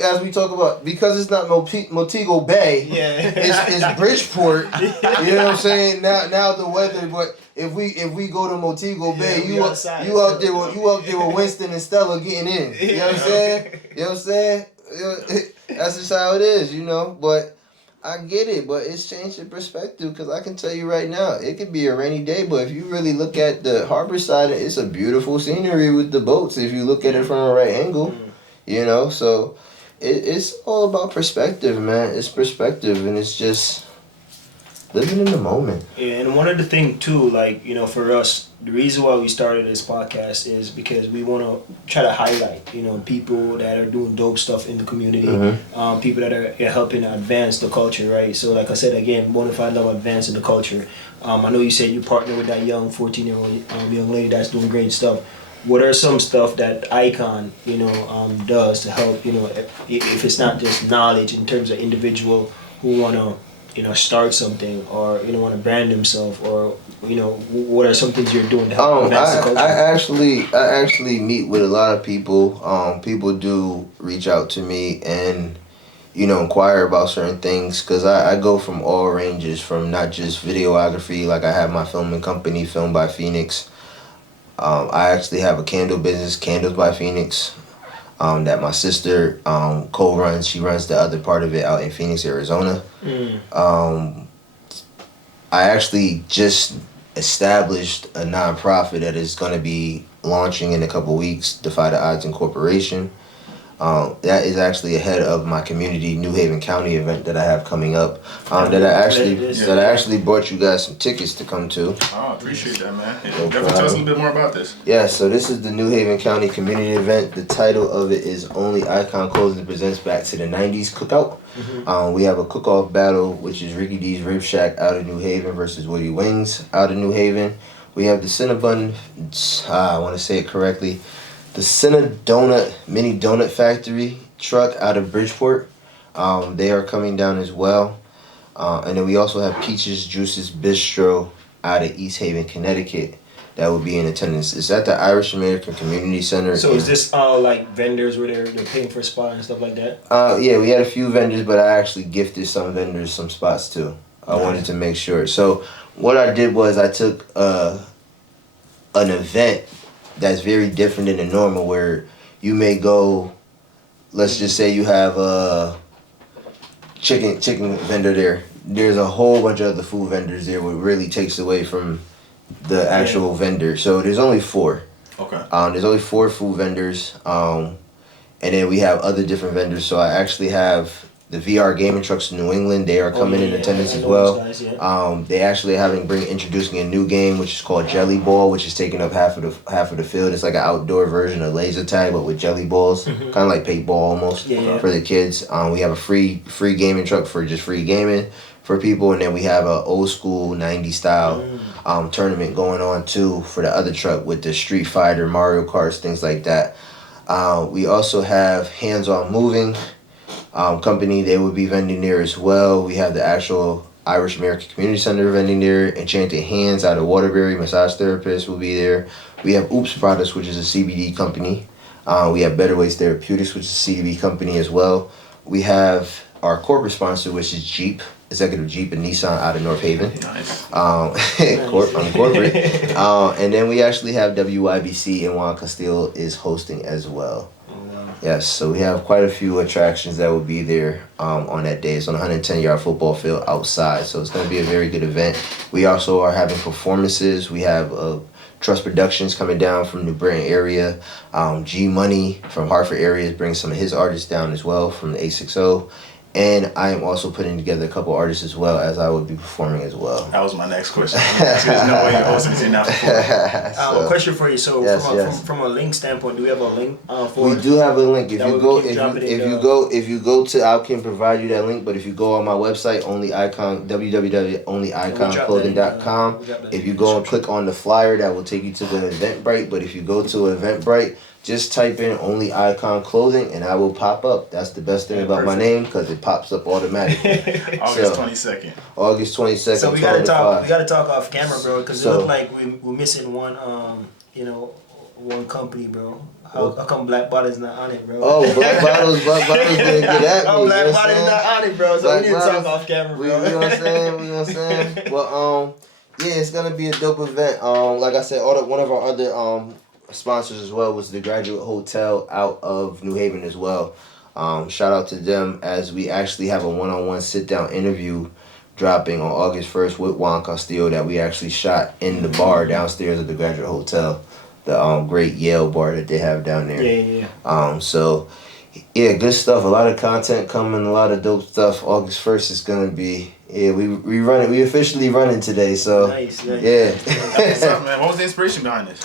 as we talk about, because it's not Montego Bay. Yeah. It's Bridgeport. You know what I'm saying? Now the weather. But if we go to Montego Bay, you out there with Winston and Stella getting in. You know what I'm saying? You know what I'm saying? That's just how it is, you know. But I get it, but it's changed your perspective, because I can tell you right now, it could be a rainy day, but if you really look at the harbor side, it's a beautiful scenery with the boats if you look at it from a right angle, you know. So it's all about perspective, man. It's perspective, and it's just living in the moment. Yeah, and one of the things too, like, you know, for us, the reason why we started this podcast is because we want to try to highlight, you know, people that are doing dope stuff in the community, people that are helping advance the culture, right? So like I said, again, Bonafide Love advancing the culture. I know you said you partner with that young 14-year-old young lady that's doing great stuff. What are some stuff that Icon, you know, does to help, you know, if it's not just knowledge in terms of individual who want to start something, or want to brand themselves, or what are some things you're doing to help advance the culture? I actually meet with a lot of people. People do reach out to me and inquire about certain things, because I go from all ranges, from not just videography, like I have my filming company, Filmed by Phoenix. I actually have a candle business, Candles by Phoenix, that my sister co-runs. She runs the other part of it out in Phoenix, Arizona. I actually just established a nonprofit that is going to be launching in a couple weeks, Defy the Odds Incorporation. That is actually ahead of my community New Haven County event that I have coming up. That I actually brought you guys some tickets to come to. Oh, I appreciate that, man. Definitely tell us a little bit more about this. Yeah, so this is the New Haven County community event. The title of it is Only Icon Clothing Presents Back to the 90s Cookout. We have a cook-off battle, which is Ricky D's Rib Shack out of New Haven versus Woody Wings out of New Haven. We have the Cinnabon, I want to say it correctly, the Cinnadonut Mini Donut Factory truck out of Bridgeport. They are coming down as well. And then we also have Peaches Juices Bistro out of East Haven, Connecticut, that will be in attendance. It's at the Irish American Community Center. So is this all like vendors where they're paying for a spot and stuff like that? Yeah, we had a few vendors, but I actually gifted some vendors some spots too. I wanted to make sure. So what I did was I took an event that's very different than the normal, where you may go, let's just say you have a chicken vendor there. There's a whole bunch of other food vendors there, what really takes away from the actual vendor. So there's only 4. Okay. There's only 4 food vendors. And then we have other different vendors. So I actually have the VR gaming trucks in New England. They are coming in attendance as well. Guys, they actually introducing a new game, which is called Jelly Ball, which is taking up half of the field. It's like an outdoor version of laser tag, but with jelly balls, kind of like paintball almost for the kids. We have a free gaming truck for just free gaming for people, and then we have a old school 90s style tournament going on too for the other truck with the Street Fighter, Mario Karts, things like that. We also have Hands On Moving company. They will be vending there as well. We have the actual Irish American Community Center vending there. Enchanted Hands out of Waterbury, massage therapist will be there. We have Oops Products, which is a CBD company. We have Better Ways Therapeutics, which is a CBD company as well. We have our corporate sponsor, which is Jeep, Executive Jeep and Nissan out of North Haven. Nice. Corporate. And then we actually have WYBC, and Juan Castillo is hosting as well. Yes, so we have quite a few attractions that will be there on that day. It's on a 110-yard football field outside, so it's going to be a very good event. We also are having performances. We have Trust Productions coming down from New Britain area. G Money from Hartford area is bringing some of his artists down as well from the 860. And I am also putting together a couple artists as well, as I would be performing as well. That was my next question. There's no way you're hosting if you're not performing. A question for you. So from a link standpoint, do we have a link for We do have a link. If you go to, I can provide you that link. But if you go on my website, www.onlyiconclothing.com, if you go and click on the flyer, that will take you to the Eventbrite. But if you go to Eventbrite, just type in Only Icon Clothing and I will pop up. That's the best thing about my name, because it pops up automatically. August 22nd. August 22nd. So we gotta talk off camera, bro, because it look like we're missing one one company, bro. How come Black Bottle's not on it, bro? Oh, Black Bottle's didn't get at me. Oh, Black Bottle's not on it, bro. So Black we need to talk off camera, bro. You know what I'm saying? Well, yeah, it's gonna be a dope event. Like I said, one of our other sponsors as well was the Graduate Hotel out of New Haven as well. Shout out to them, as we actually have a one-on-one sit-down interview dropping on August 1st with Juan Castillo that we actually shot in the bar downstairs of the Graduate Hotel, the great Yale bar that they have down there. Yeah. So yeah, good stuff. A lot of content coming, a lot of dope stuff. August 1st is gonna be, we run it. We officially running today, so nice. Yeah. What's up, man? What was the inspiration behind this?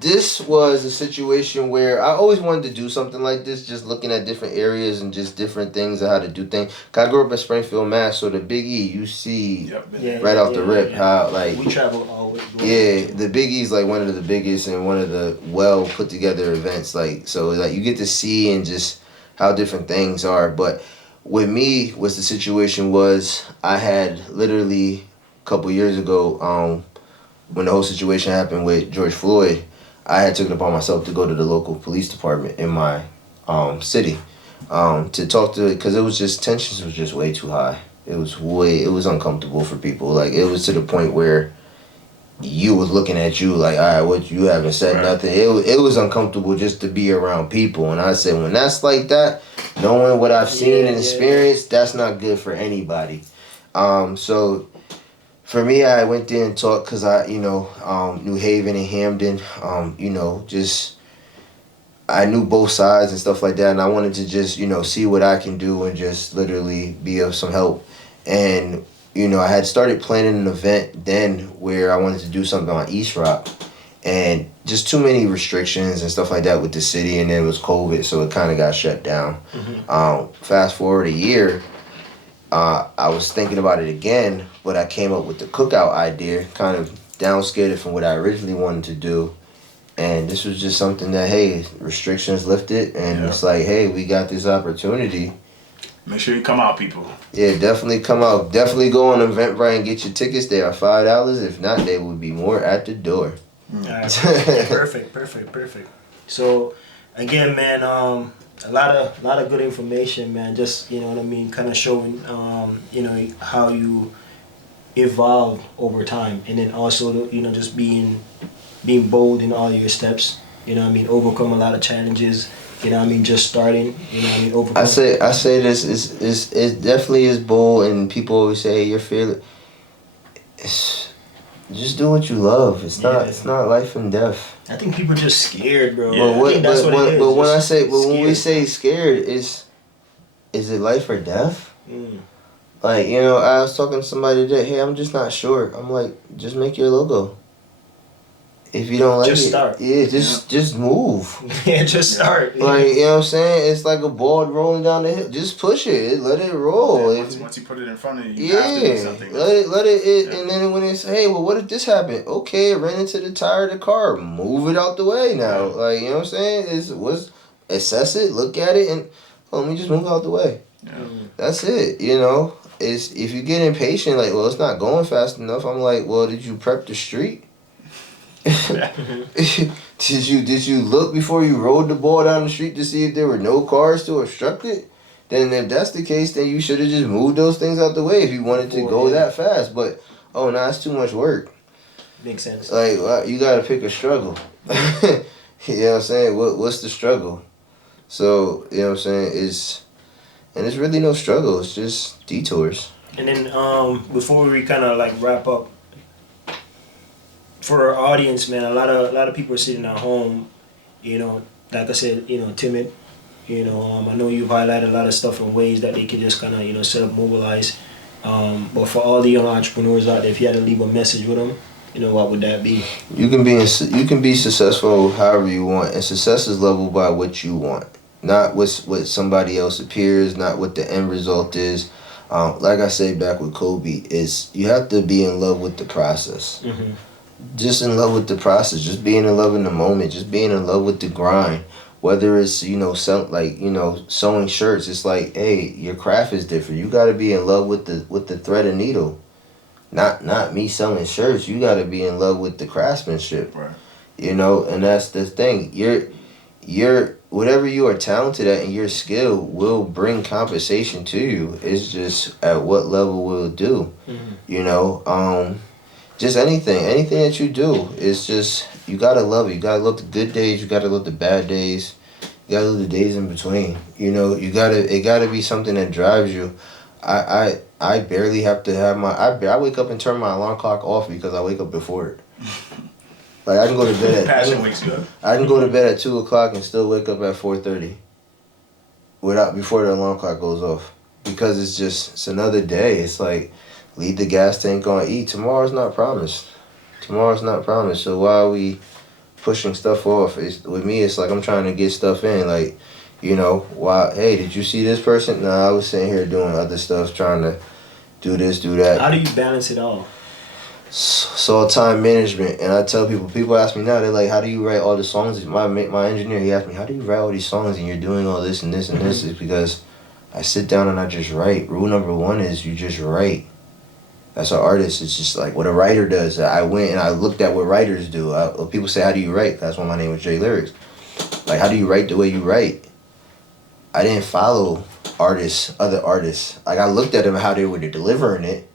This was a situation where I always wanted to do something like this, just looking at different areas and just different things of how to do things. 'Cause I grew up in Springfield, Mass, so the Big E, you see right off the rip how, like, we travel all over. Yeah, the Big E's like one of the biggest and one of the well put together events. Like, so like you get to see and just how different things are. But with me, was the situation was I had literally a couple years ago, when the whole situation happened with George Floyd, I had taken it upon myself to go to the local police department in my city to talk to, because it was just, tensions was just way too high. It was uncomfortable for people. Like, it was to the point where you was looking at you like, all right, what, you haven't said nothing. It was uncomfortable just to be around people. And I said, when that's like that, knowing what I've seen and experienced, that's not good for anybody. So for me, I went there and talked, because I, New Haven and Hamden, just, I knew both sides and stuff like that, and I wanted to just, see what I can do and just literally be of some help. And, I had started planning an event then where I wanted to do something on East Rock, and just too many restrictions and stuff like that with the city, and then it was COVID, so it kind of got shut down. Fast forward a year, I was thinking about it again, but I came up with the cookout idea, kind of downscaled it from what I originally wanted to do. And this was just something that, hey, restrictions lifted, and it's like, hey, we got this opportunity. Make sure you come out, people. Yeah, definitely come out. Definitely go on Eventbrite and get your tickets. They are $5. If not, they will be more at the door. Perfect. So, again, man, a lot of good information, man. Just, kind of showing, how you evolved over time, and then also, just being bold in all your steps. Overcome a lot of challenges. Just starting. Overcome. I say this is it definitely is bold, and people always say, hey, you're fearless. Just do what you love. It's not life and death. I think people are just scared, bro. Yeah. When we say scared, is it life or death? Like, I was talking to somebody today. Hey, I'm just not sure. I'm like, just make your logo. If you don't like just start. Yeah, just move. Yeah, just start. Like, you know what I'm saying? It's like a ball rolling down the hill. Just push it. Let it roll. Yeah, once you put it in front of you, you have to do something. Let it and then when it's, hey, well, what if this happened? Okay, it ran into the tire of the car. Move it out the way now. Like, you know what I'm saying? Assess it, look at it, and let me just move out the way. Yeah. That's it, It's, if you get impatient, like, well, it's not going fast enough. I'm like, well, did you prep the street? Did you look before you rode the ball down the street to see if there were no cars to obstruct it? Then if that's the case, then you should have just moved those things out the way if you wanted to go that fast. But it's too much work. Makes sense. Like, you gotta pick a struggle. You know what I'm saying? What's the struggle? So, you know what I'm saying, it's really no struggle, it's just detours. And then before we kind of like wrap up, for our audience, man, a lot of people are sitting at home, like I said, timid. I know you've highlighted a lot of stuff in ways that they can just kind of, self-mobilize. But for all the young entrepreneurs out there, if you had to leave a message with them, what would that be? You can be successful however you want, and success is leveled by what you want, not what somebody else appears, not what the end result is. Like I said back with Kobe, is you have to be in love with the process. Mm-hmm. Just in love with the process, just being in love in the moment, just being in love with the grind. Whether it's, sewing shirts, it's like, hey, your craft is different. You got to be in love with the thread and needle. Not me selling shirts. You got to be in love with the craftsmanship. Right. And that's the thing. You're whatever you are talented at and your skill will bring compensation to you. It's just at what level will it do. Mm-hmm. Just anything that you do, it's just, you gotta love it. You gotta love the good days, you gotta love the bad days, you gotta love the days in between. It gotta be something that drives you. I barely have to have I wake up and turn my alarm clock off because I wake up before it. Like, I can go to bed Passion wakes you up. I can go to bed at 2:00 and still wake up at 4:30 before the alarm clock goes off, because it's another day. It's like, leave the gas tank on, eat. Tomorrow's not promised. So why are we pushing stuff off? With me, it's like I'm trying to get stuff in. Like, why? Hey, did you see this person? Nah, I was sitting here doing other stuff, trying to do this, do that. How do you balance it all? It's all time management. And I tell people ask me now, they're like, how do you write all the songs? My engineer, he asked me, how do you write all these songs and you're doing all this and this and this? Is because I sit down and I just write. Rule number one is you just write. That's an artist. It's just like what a writer does. I went and I looked at what writers do. People say, how do you write? That's why my name was J Lyrics. Like, how do you write the way you write? I didn't follow other artists. Like, I looked at them how they were delivering it,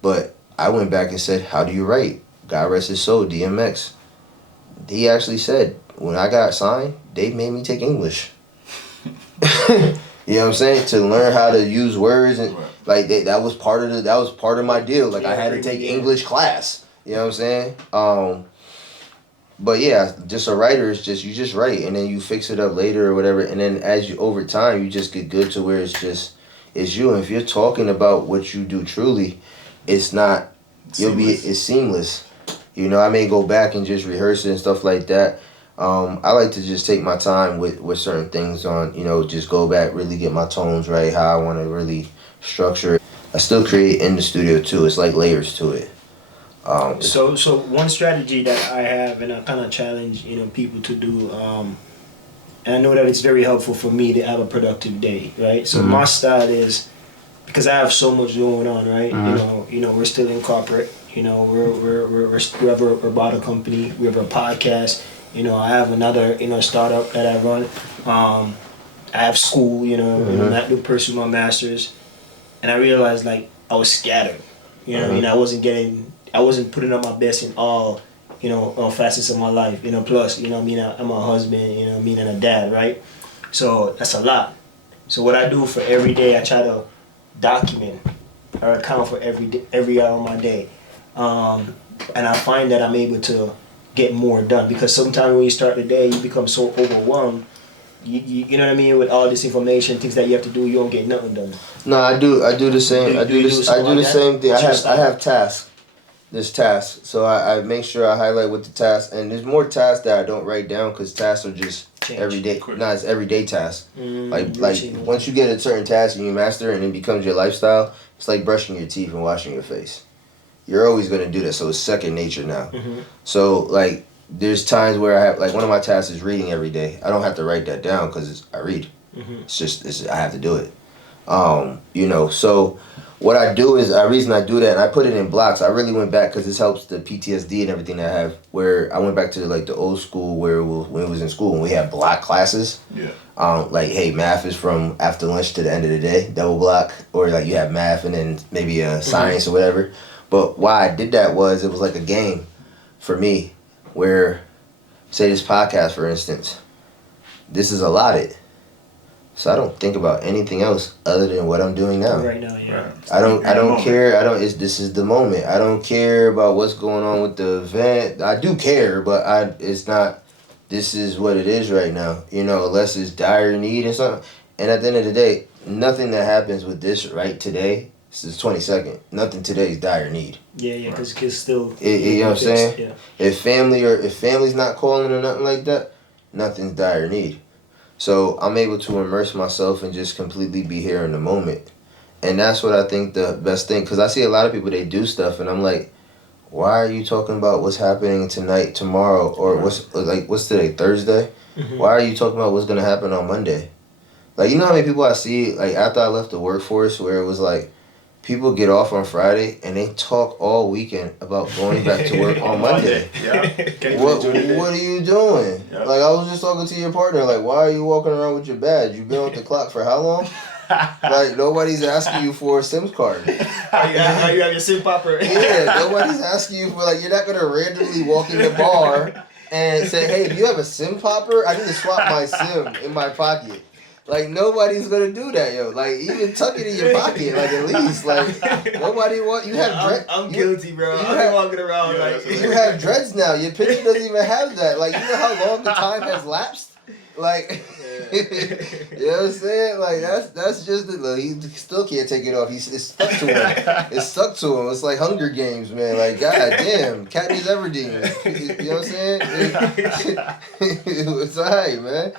but I went back and said, how do you write? God rest his soul, DMX. He actually said, when I got signed, they made me take English. You know what I'm saying? To learn how to use words and like that was part of my deal. Like I had to take English class. You know what I'm saying? But yeah, just a writer is you just write and then you fix it up later or whatever. And then over time, you just get good to where it's you. And if you're talking about what you do truly, it's not, it's seamless. You know, I may go back and just rehearse it and stuff like that. I like to just take my time with certain things on, you know, just go back, really get my tones right, how I want to really structure it. I still create in the studio too. It's like layers to it. So one strategy that I have, and I kind of challenge, you know, people to do, and I know that it's very helpful for me to have a productive day, right? So my style is, because I have so much going on, right? You know, we're still in corporate. You know, we have a bottle company. We have a podcast. You know, I have another, you know, startup that I run. I have school, you know, and I do pursue my master's. And I realized, like, I was scattered. You know what I mean? I wasn't putting up my best in all, you know, all facets of my life. You know, plus, you know what I mean, I'm a husband, you know what I mean, and a dad, right? So that's a lot. So what I do for every day, I try to document or account for every hour of my day. And I find that I'm able to get more done, because sometimes when you start the day, you become so overwhelmed. You know what I mean, with all this information, things that you have to do, you don't get nothing done. No, I do the same. I do the same thing. I have tasks. There's tasks, so I make sure I highlight what the tasks, and there's more tasks that I don't write down because tasks are just everyday. No, it's everyday tasks. Like once you get a certain task and you master it and it becomes your lifestyle, it's like brushing your teeth and washing your face. You're always gonna do that, so it's second nature now. So like, there's times where I have, like, one of my tasks is reading every day. I don't have to write that down because I read. It's I have to do it. You know, so what I do is, the reason I do that, and I put it in blocks. I really went back because this helps the PTSD and everything that I have. Where I went back to like the old school when it was in school, when we had block classes. Like, hey, math is from after lunch to the end of the day, double block, or like you have math and then maybe science or whatever. But why I did that was, it was like a game for me, where, say this podcast, for instance, this is allotted. So I don't think about anything else other than what I'm doing now. Right now, yeah. Right. I don't care. This is the moment. I don't care about what's going on with the event. I do care, but it's not, this is what it is right now. You know, unless it's dire need or something. And at the end of the day, nothing that happens with this right today, this is 22nd. Nothing today is dire need. Yeah, because kids still. You know what I'm saying? Yeah. If family's not calling or nothing like that, nothing's dire need. So I'm able to immerse myself and just completely be here in the moment. And that's what I think the best thing, because I see a lot of people, they do stuff and I'm like, why are you talking about what's happening tonight, tomorrow, or what's today, Thursday? Why are you talking about what's going to happen on Monday? Like, you know how many people I see, like, after I left the workforce, where it was like, people get off on Friday and they talk all weekend about going back to work on Monday. What are you doing? Yep. Like, I was just talking to your partner, like, why are you walking around with your badge? You've been on the clock for how long? Like, nobody's asking you for a SIM card. Are you have your SIM popper? Yeah, nobody's asking you for, like, you're not going to randomly walk in the bar and say, hey, do you have a SIM popper? I need to swap my SIM in my pocket. Like, nobody's gonna do that, yo. Like, even tuck it in your pocket, like, at least. Like, nobody you have dreads. I'm guilty, bro. I'm walking around like... You have dreads now. Your picture doesn't even have that. Like, you know how long the time has lapsed? Like, you know what I'm saying? Like, that's just it. Like, he still can't take it off. It's stuck to him. It's stuck to him. It's like Hunger Games, man. Like, god damn. Katniss Everdeen. You know what I'm saying? It's alright, man.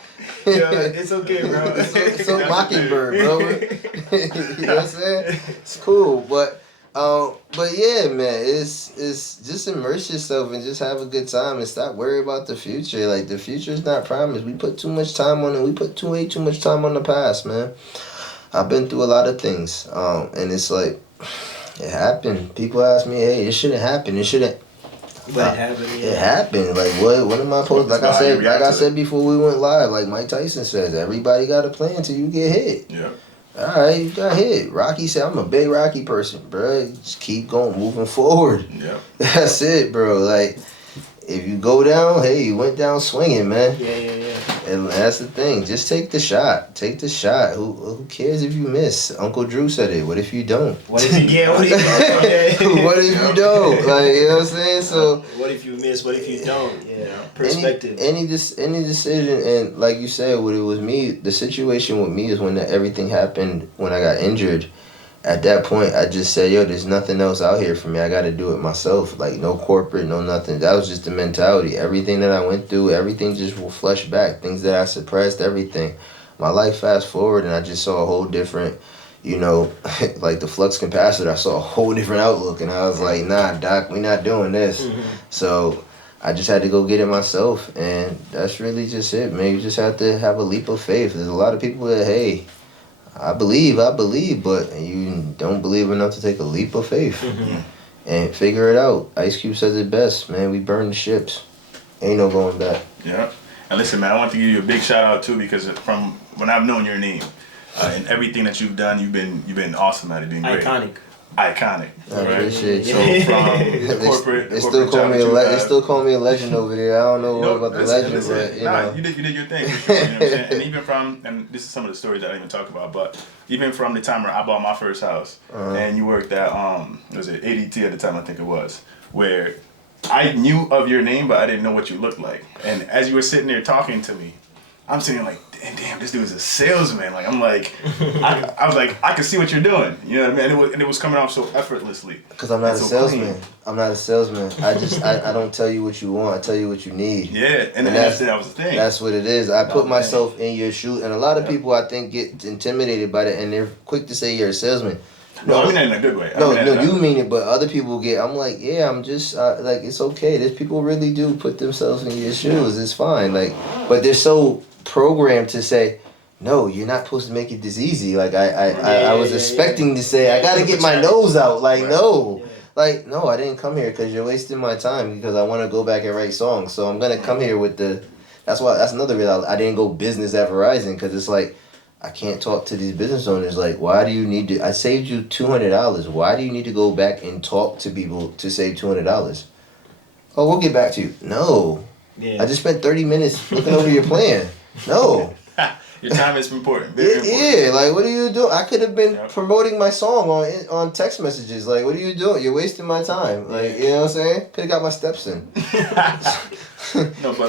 Yeah, it's okay, bro. It's so Mockingbird, bro. You know what I'm saying? It's cool, but yeah, man, it's just immerse yourself and just have a good time and stop worrying about the future. Like, the future is not promised. We put too much time on it. We put way too much time on the past, man. I've been through a lot of things, and it's like it happened. People ask me, "Hey, it shouldn't happen. It shouldn't." But it happened. Yeah. It happened. Like what? What am I supposed? Like I said before we went live. Like Mike Tyson says, everybody got a plan till you get hit. Yeah. All right, you got hit. Rocky said, "I'm a big Rocky person, bro. Just keep going, moving forward." Yeah. That's it, bro. Like if you go down, hey, you went down swinging, man. Yeah. And that's the thing. Just take the shot. Take the shot. Who cares if you miss? Uncle Drew said it. What if you don't? What if you What if you What if you don't? Like, you know what I'm saying? So what if you miss? What if you don't? Yeah. Perspective. Any decision, and like you said, what it was me. The situation with me is when everything happened when I got injured. At that point, I just said, yo, there's nothing else out here for me. I got to do it myself. Like, no corporate, no nothing. That was just the mentality. Everything that I went through, everything just will flush back. Things that I suppressed, everything. My life fast forward, and I just saw a whole different, like the flux capacitor. I saw a whole different outlook, and I was like, nah, Doc, we not doing this. Mm-hmm. So I just had to go get it myself, and that's really just it, man. You just have to have a leap of faith. There's a lot of people that, hey, I believe, but you don't believe enough to take a leap of faith and figure it out. Ice Cube says it best, man. We burn the ships. Ain't no going back. Yeah. And listen, man, I want to give you a big shout out too, because from when I've known your name and everything that you've done, you've been awesome at it, being great. Iconic. I appreciate you. So from the corporate, they still call me a legend over there. I don't know what about the legend, but you did your thing for sure. You know what I'm saying? And even and this is some of the stories that I didn't even talk about, but even from the time where I bought my first house, and you worked at was it ADT at the time, I think it was, where I knew of your name, but I didn't know what you looked like. And as you were sitting there talking to me, I'm sitting like, damn, this dude's a salesman. Like, I'm like, I was like, I can see what you're doing. You know what I mean? And it was coming off so effortlessly. Because I'm not a salesman. I'm not a salesman. I don't tell you what you want. I tell you what you need. Yeah, and that was the thing. That's what it is. I put myself in your shoes. And a lot of people, I think, get intimidated by that. And they're quick to say you're a salesman. No, I mean that in a good way. No, you mean it, but other people I'm like, yeah, I'm just, like, it's okay. There's people really do put themselves in your shoes. It's fine. Like, but they're so programmed to say, no, you're not supposed to make it this easy. Like, I was expecting to say, I got to get my nose out. Like, no. Yeah. Like, no, I didn't come here because you're wasting my time because I want to go back and write songs. So I'm going to come here with that's another reason I didn't go business at Verizon, because it's like, I can't talk to these business owners. Like, why do you need to? I saved you $200. Why do you need to go back and talk to people to save $200? Oh, we'll get back to you. No. Yeah. I just spent 30 minutes looking over your plan. No. Your time is important. Very important. Yeah, like, what are you doing? I could have been promoting my song on text messages. Like, what are you doing? You're wasting my time. Like, you know what I'm saying? Could have got my steps in. No, but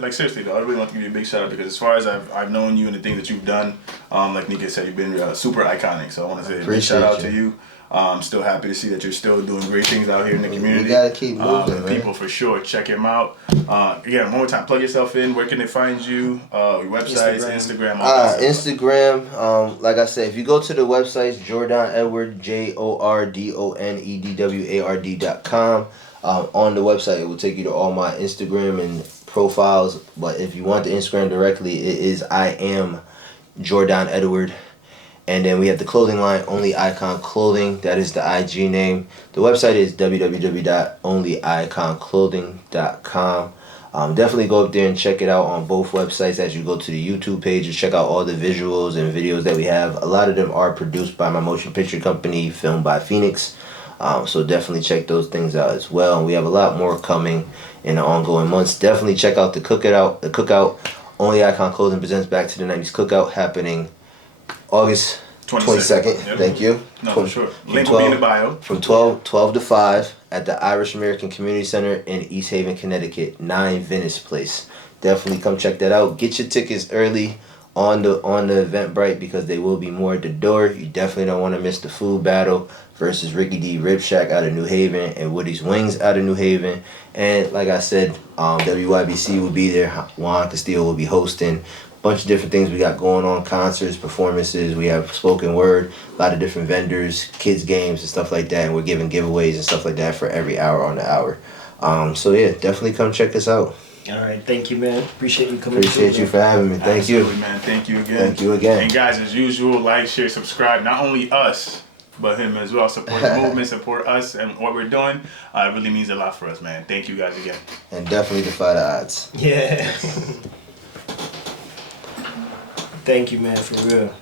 like seriously though, I really want to give you a big shout out, because as far as I've known you and the things that you've done, like Nika said, you've been super iconic. So I want to say a big shout out to you. I'm still happy to see that you're still doing great things out here in the community. We gotta keep moving, man. People for sure, check him out. Again, one more time, plug yourself in. Where can they find you? Your websites, Instagram. Instagram. Like I said, if you go to the website, Jordon Edward, JordonEdward.com. On the website, it will take you to all my Instagram and profiles. But if you want the Instagram directly, it is I am Jordon Edward. And then we have the clothing line, Only Icon Clothing. That is the IG name. The website is www.onlyiconclothing.com. Definitely go up there and check it out on both websites. As you go to the YouTube page, and check out all the visuals and videos that we have. A lot of them are produced by my motion picture company, filmed by Phoenix. So definitely check those things out as well. And we have a lot more coming in the ongoing months. Definitely check out the cookout. Only Icon Clothing presents Back to the 90s Cookout, happening August 22nd. Yep. Thank you. No, for sure. Link will be in the bio. From 12 to 5 at the Irish American Community Center in East Haven, Connecticut, 9 Venice Place. Definitely come check that out. Get your tickets early on the Eventbrite, because they will be more at the door. You definitely don't want to miss the food battle versus Ricky D Rib Shack out of New Haven and Woody's Wings out of New Haven. And like I said, WYBC will be there. Juan Castillo will be hosting. Bunch of different things we got going on, concerts, performances. We have spoken word, a lot of different vendors, kids games and stuff like that, and we're giving giveaways and stuff like that for every hour on the hour. So yeah, definitely come check us out. All right, thank you, man. Appreciate you coming. Appreciate you for having me. Thank you. Absolutely, man. Thank you again. Thank you again. And guys, as usual, like, share, subscribe. Not only us, but him as well. Support the movement, support us and what we're doing. It really means a lot for us, man. Thank you guys again. And definitely defy the odds. Yeah. Thank you, man, for real.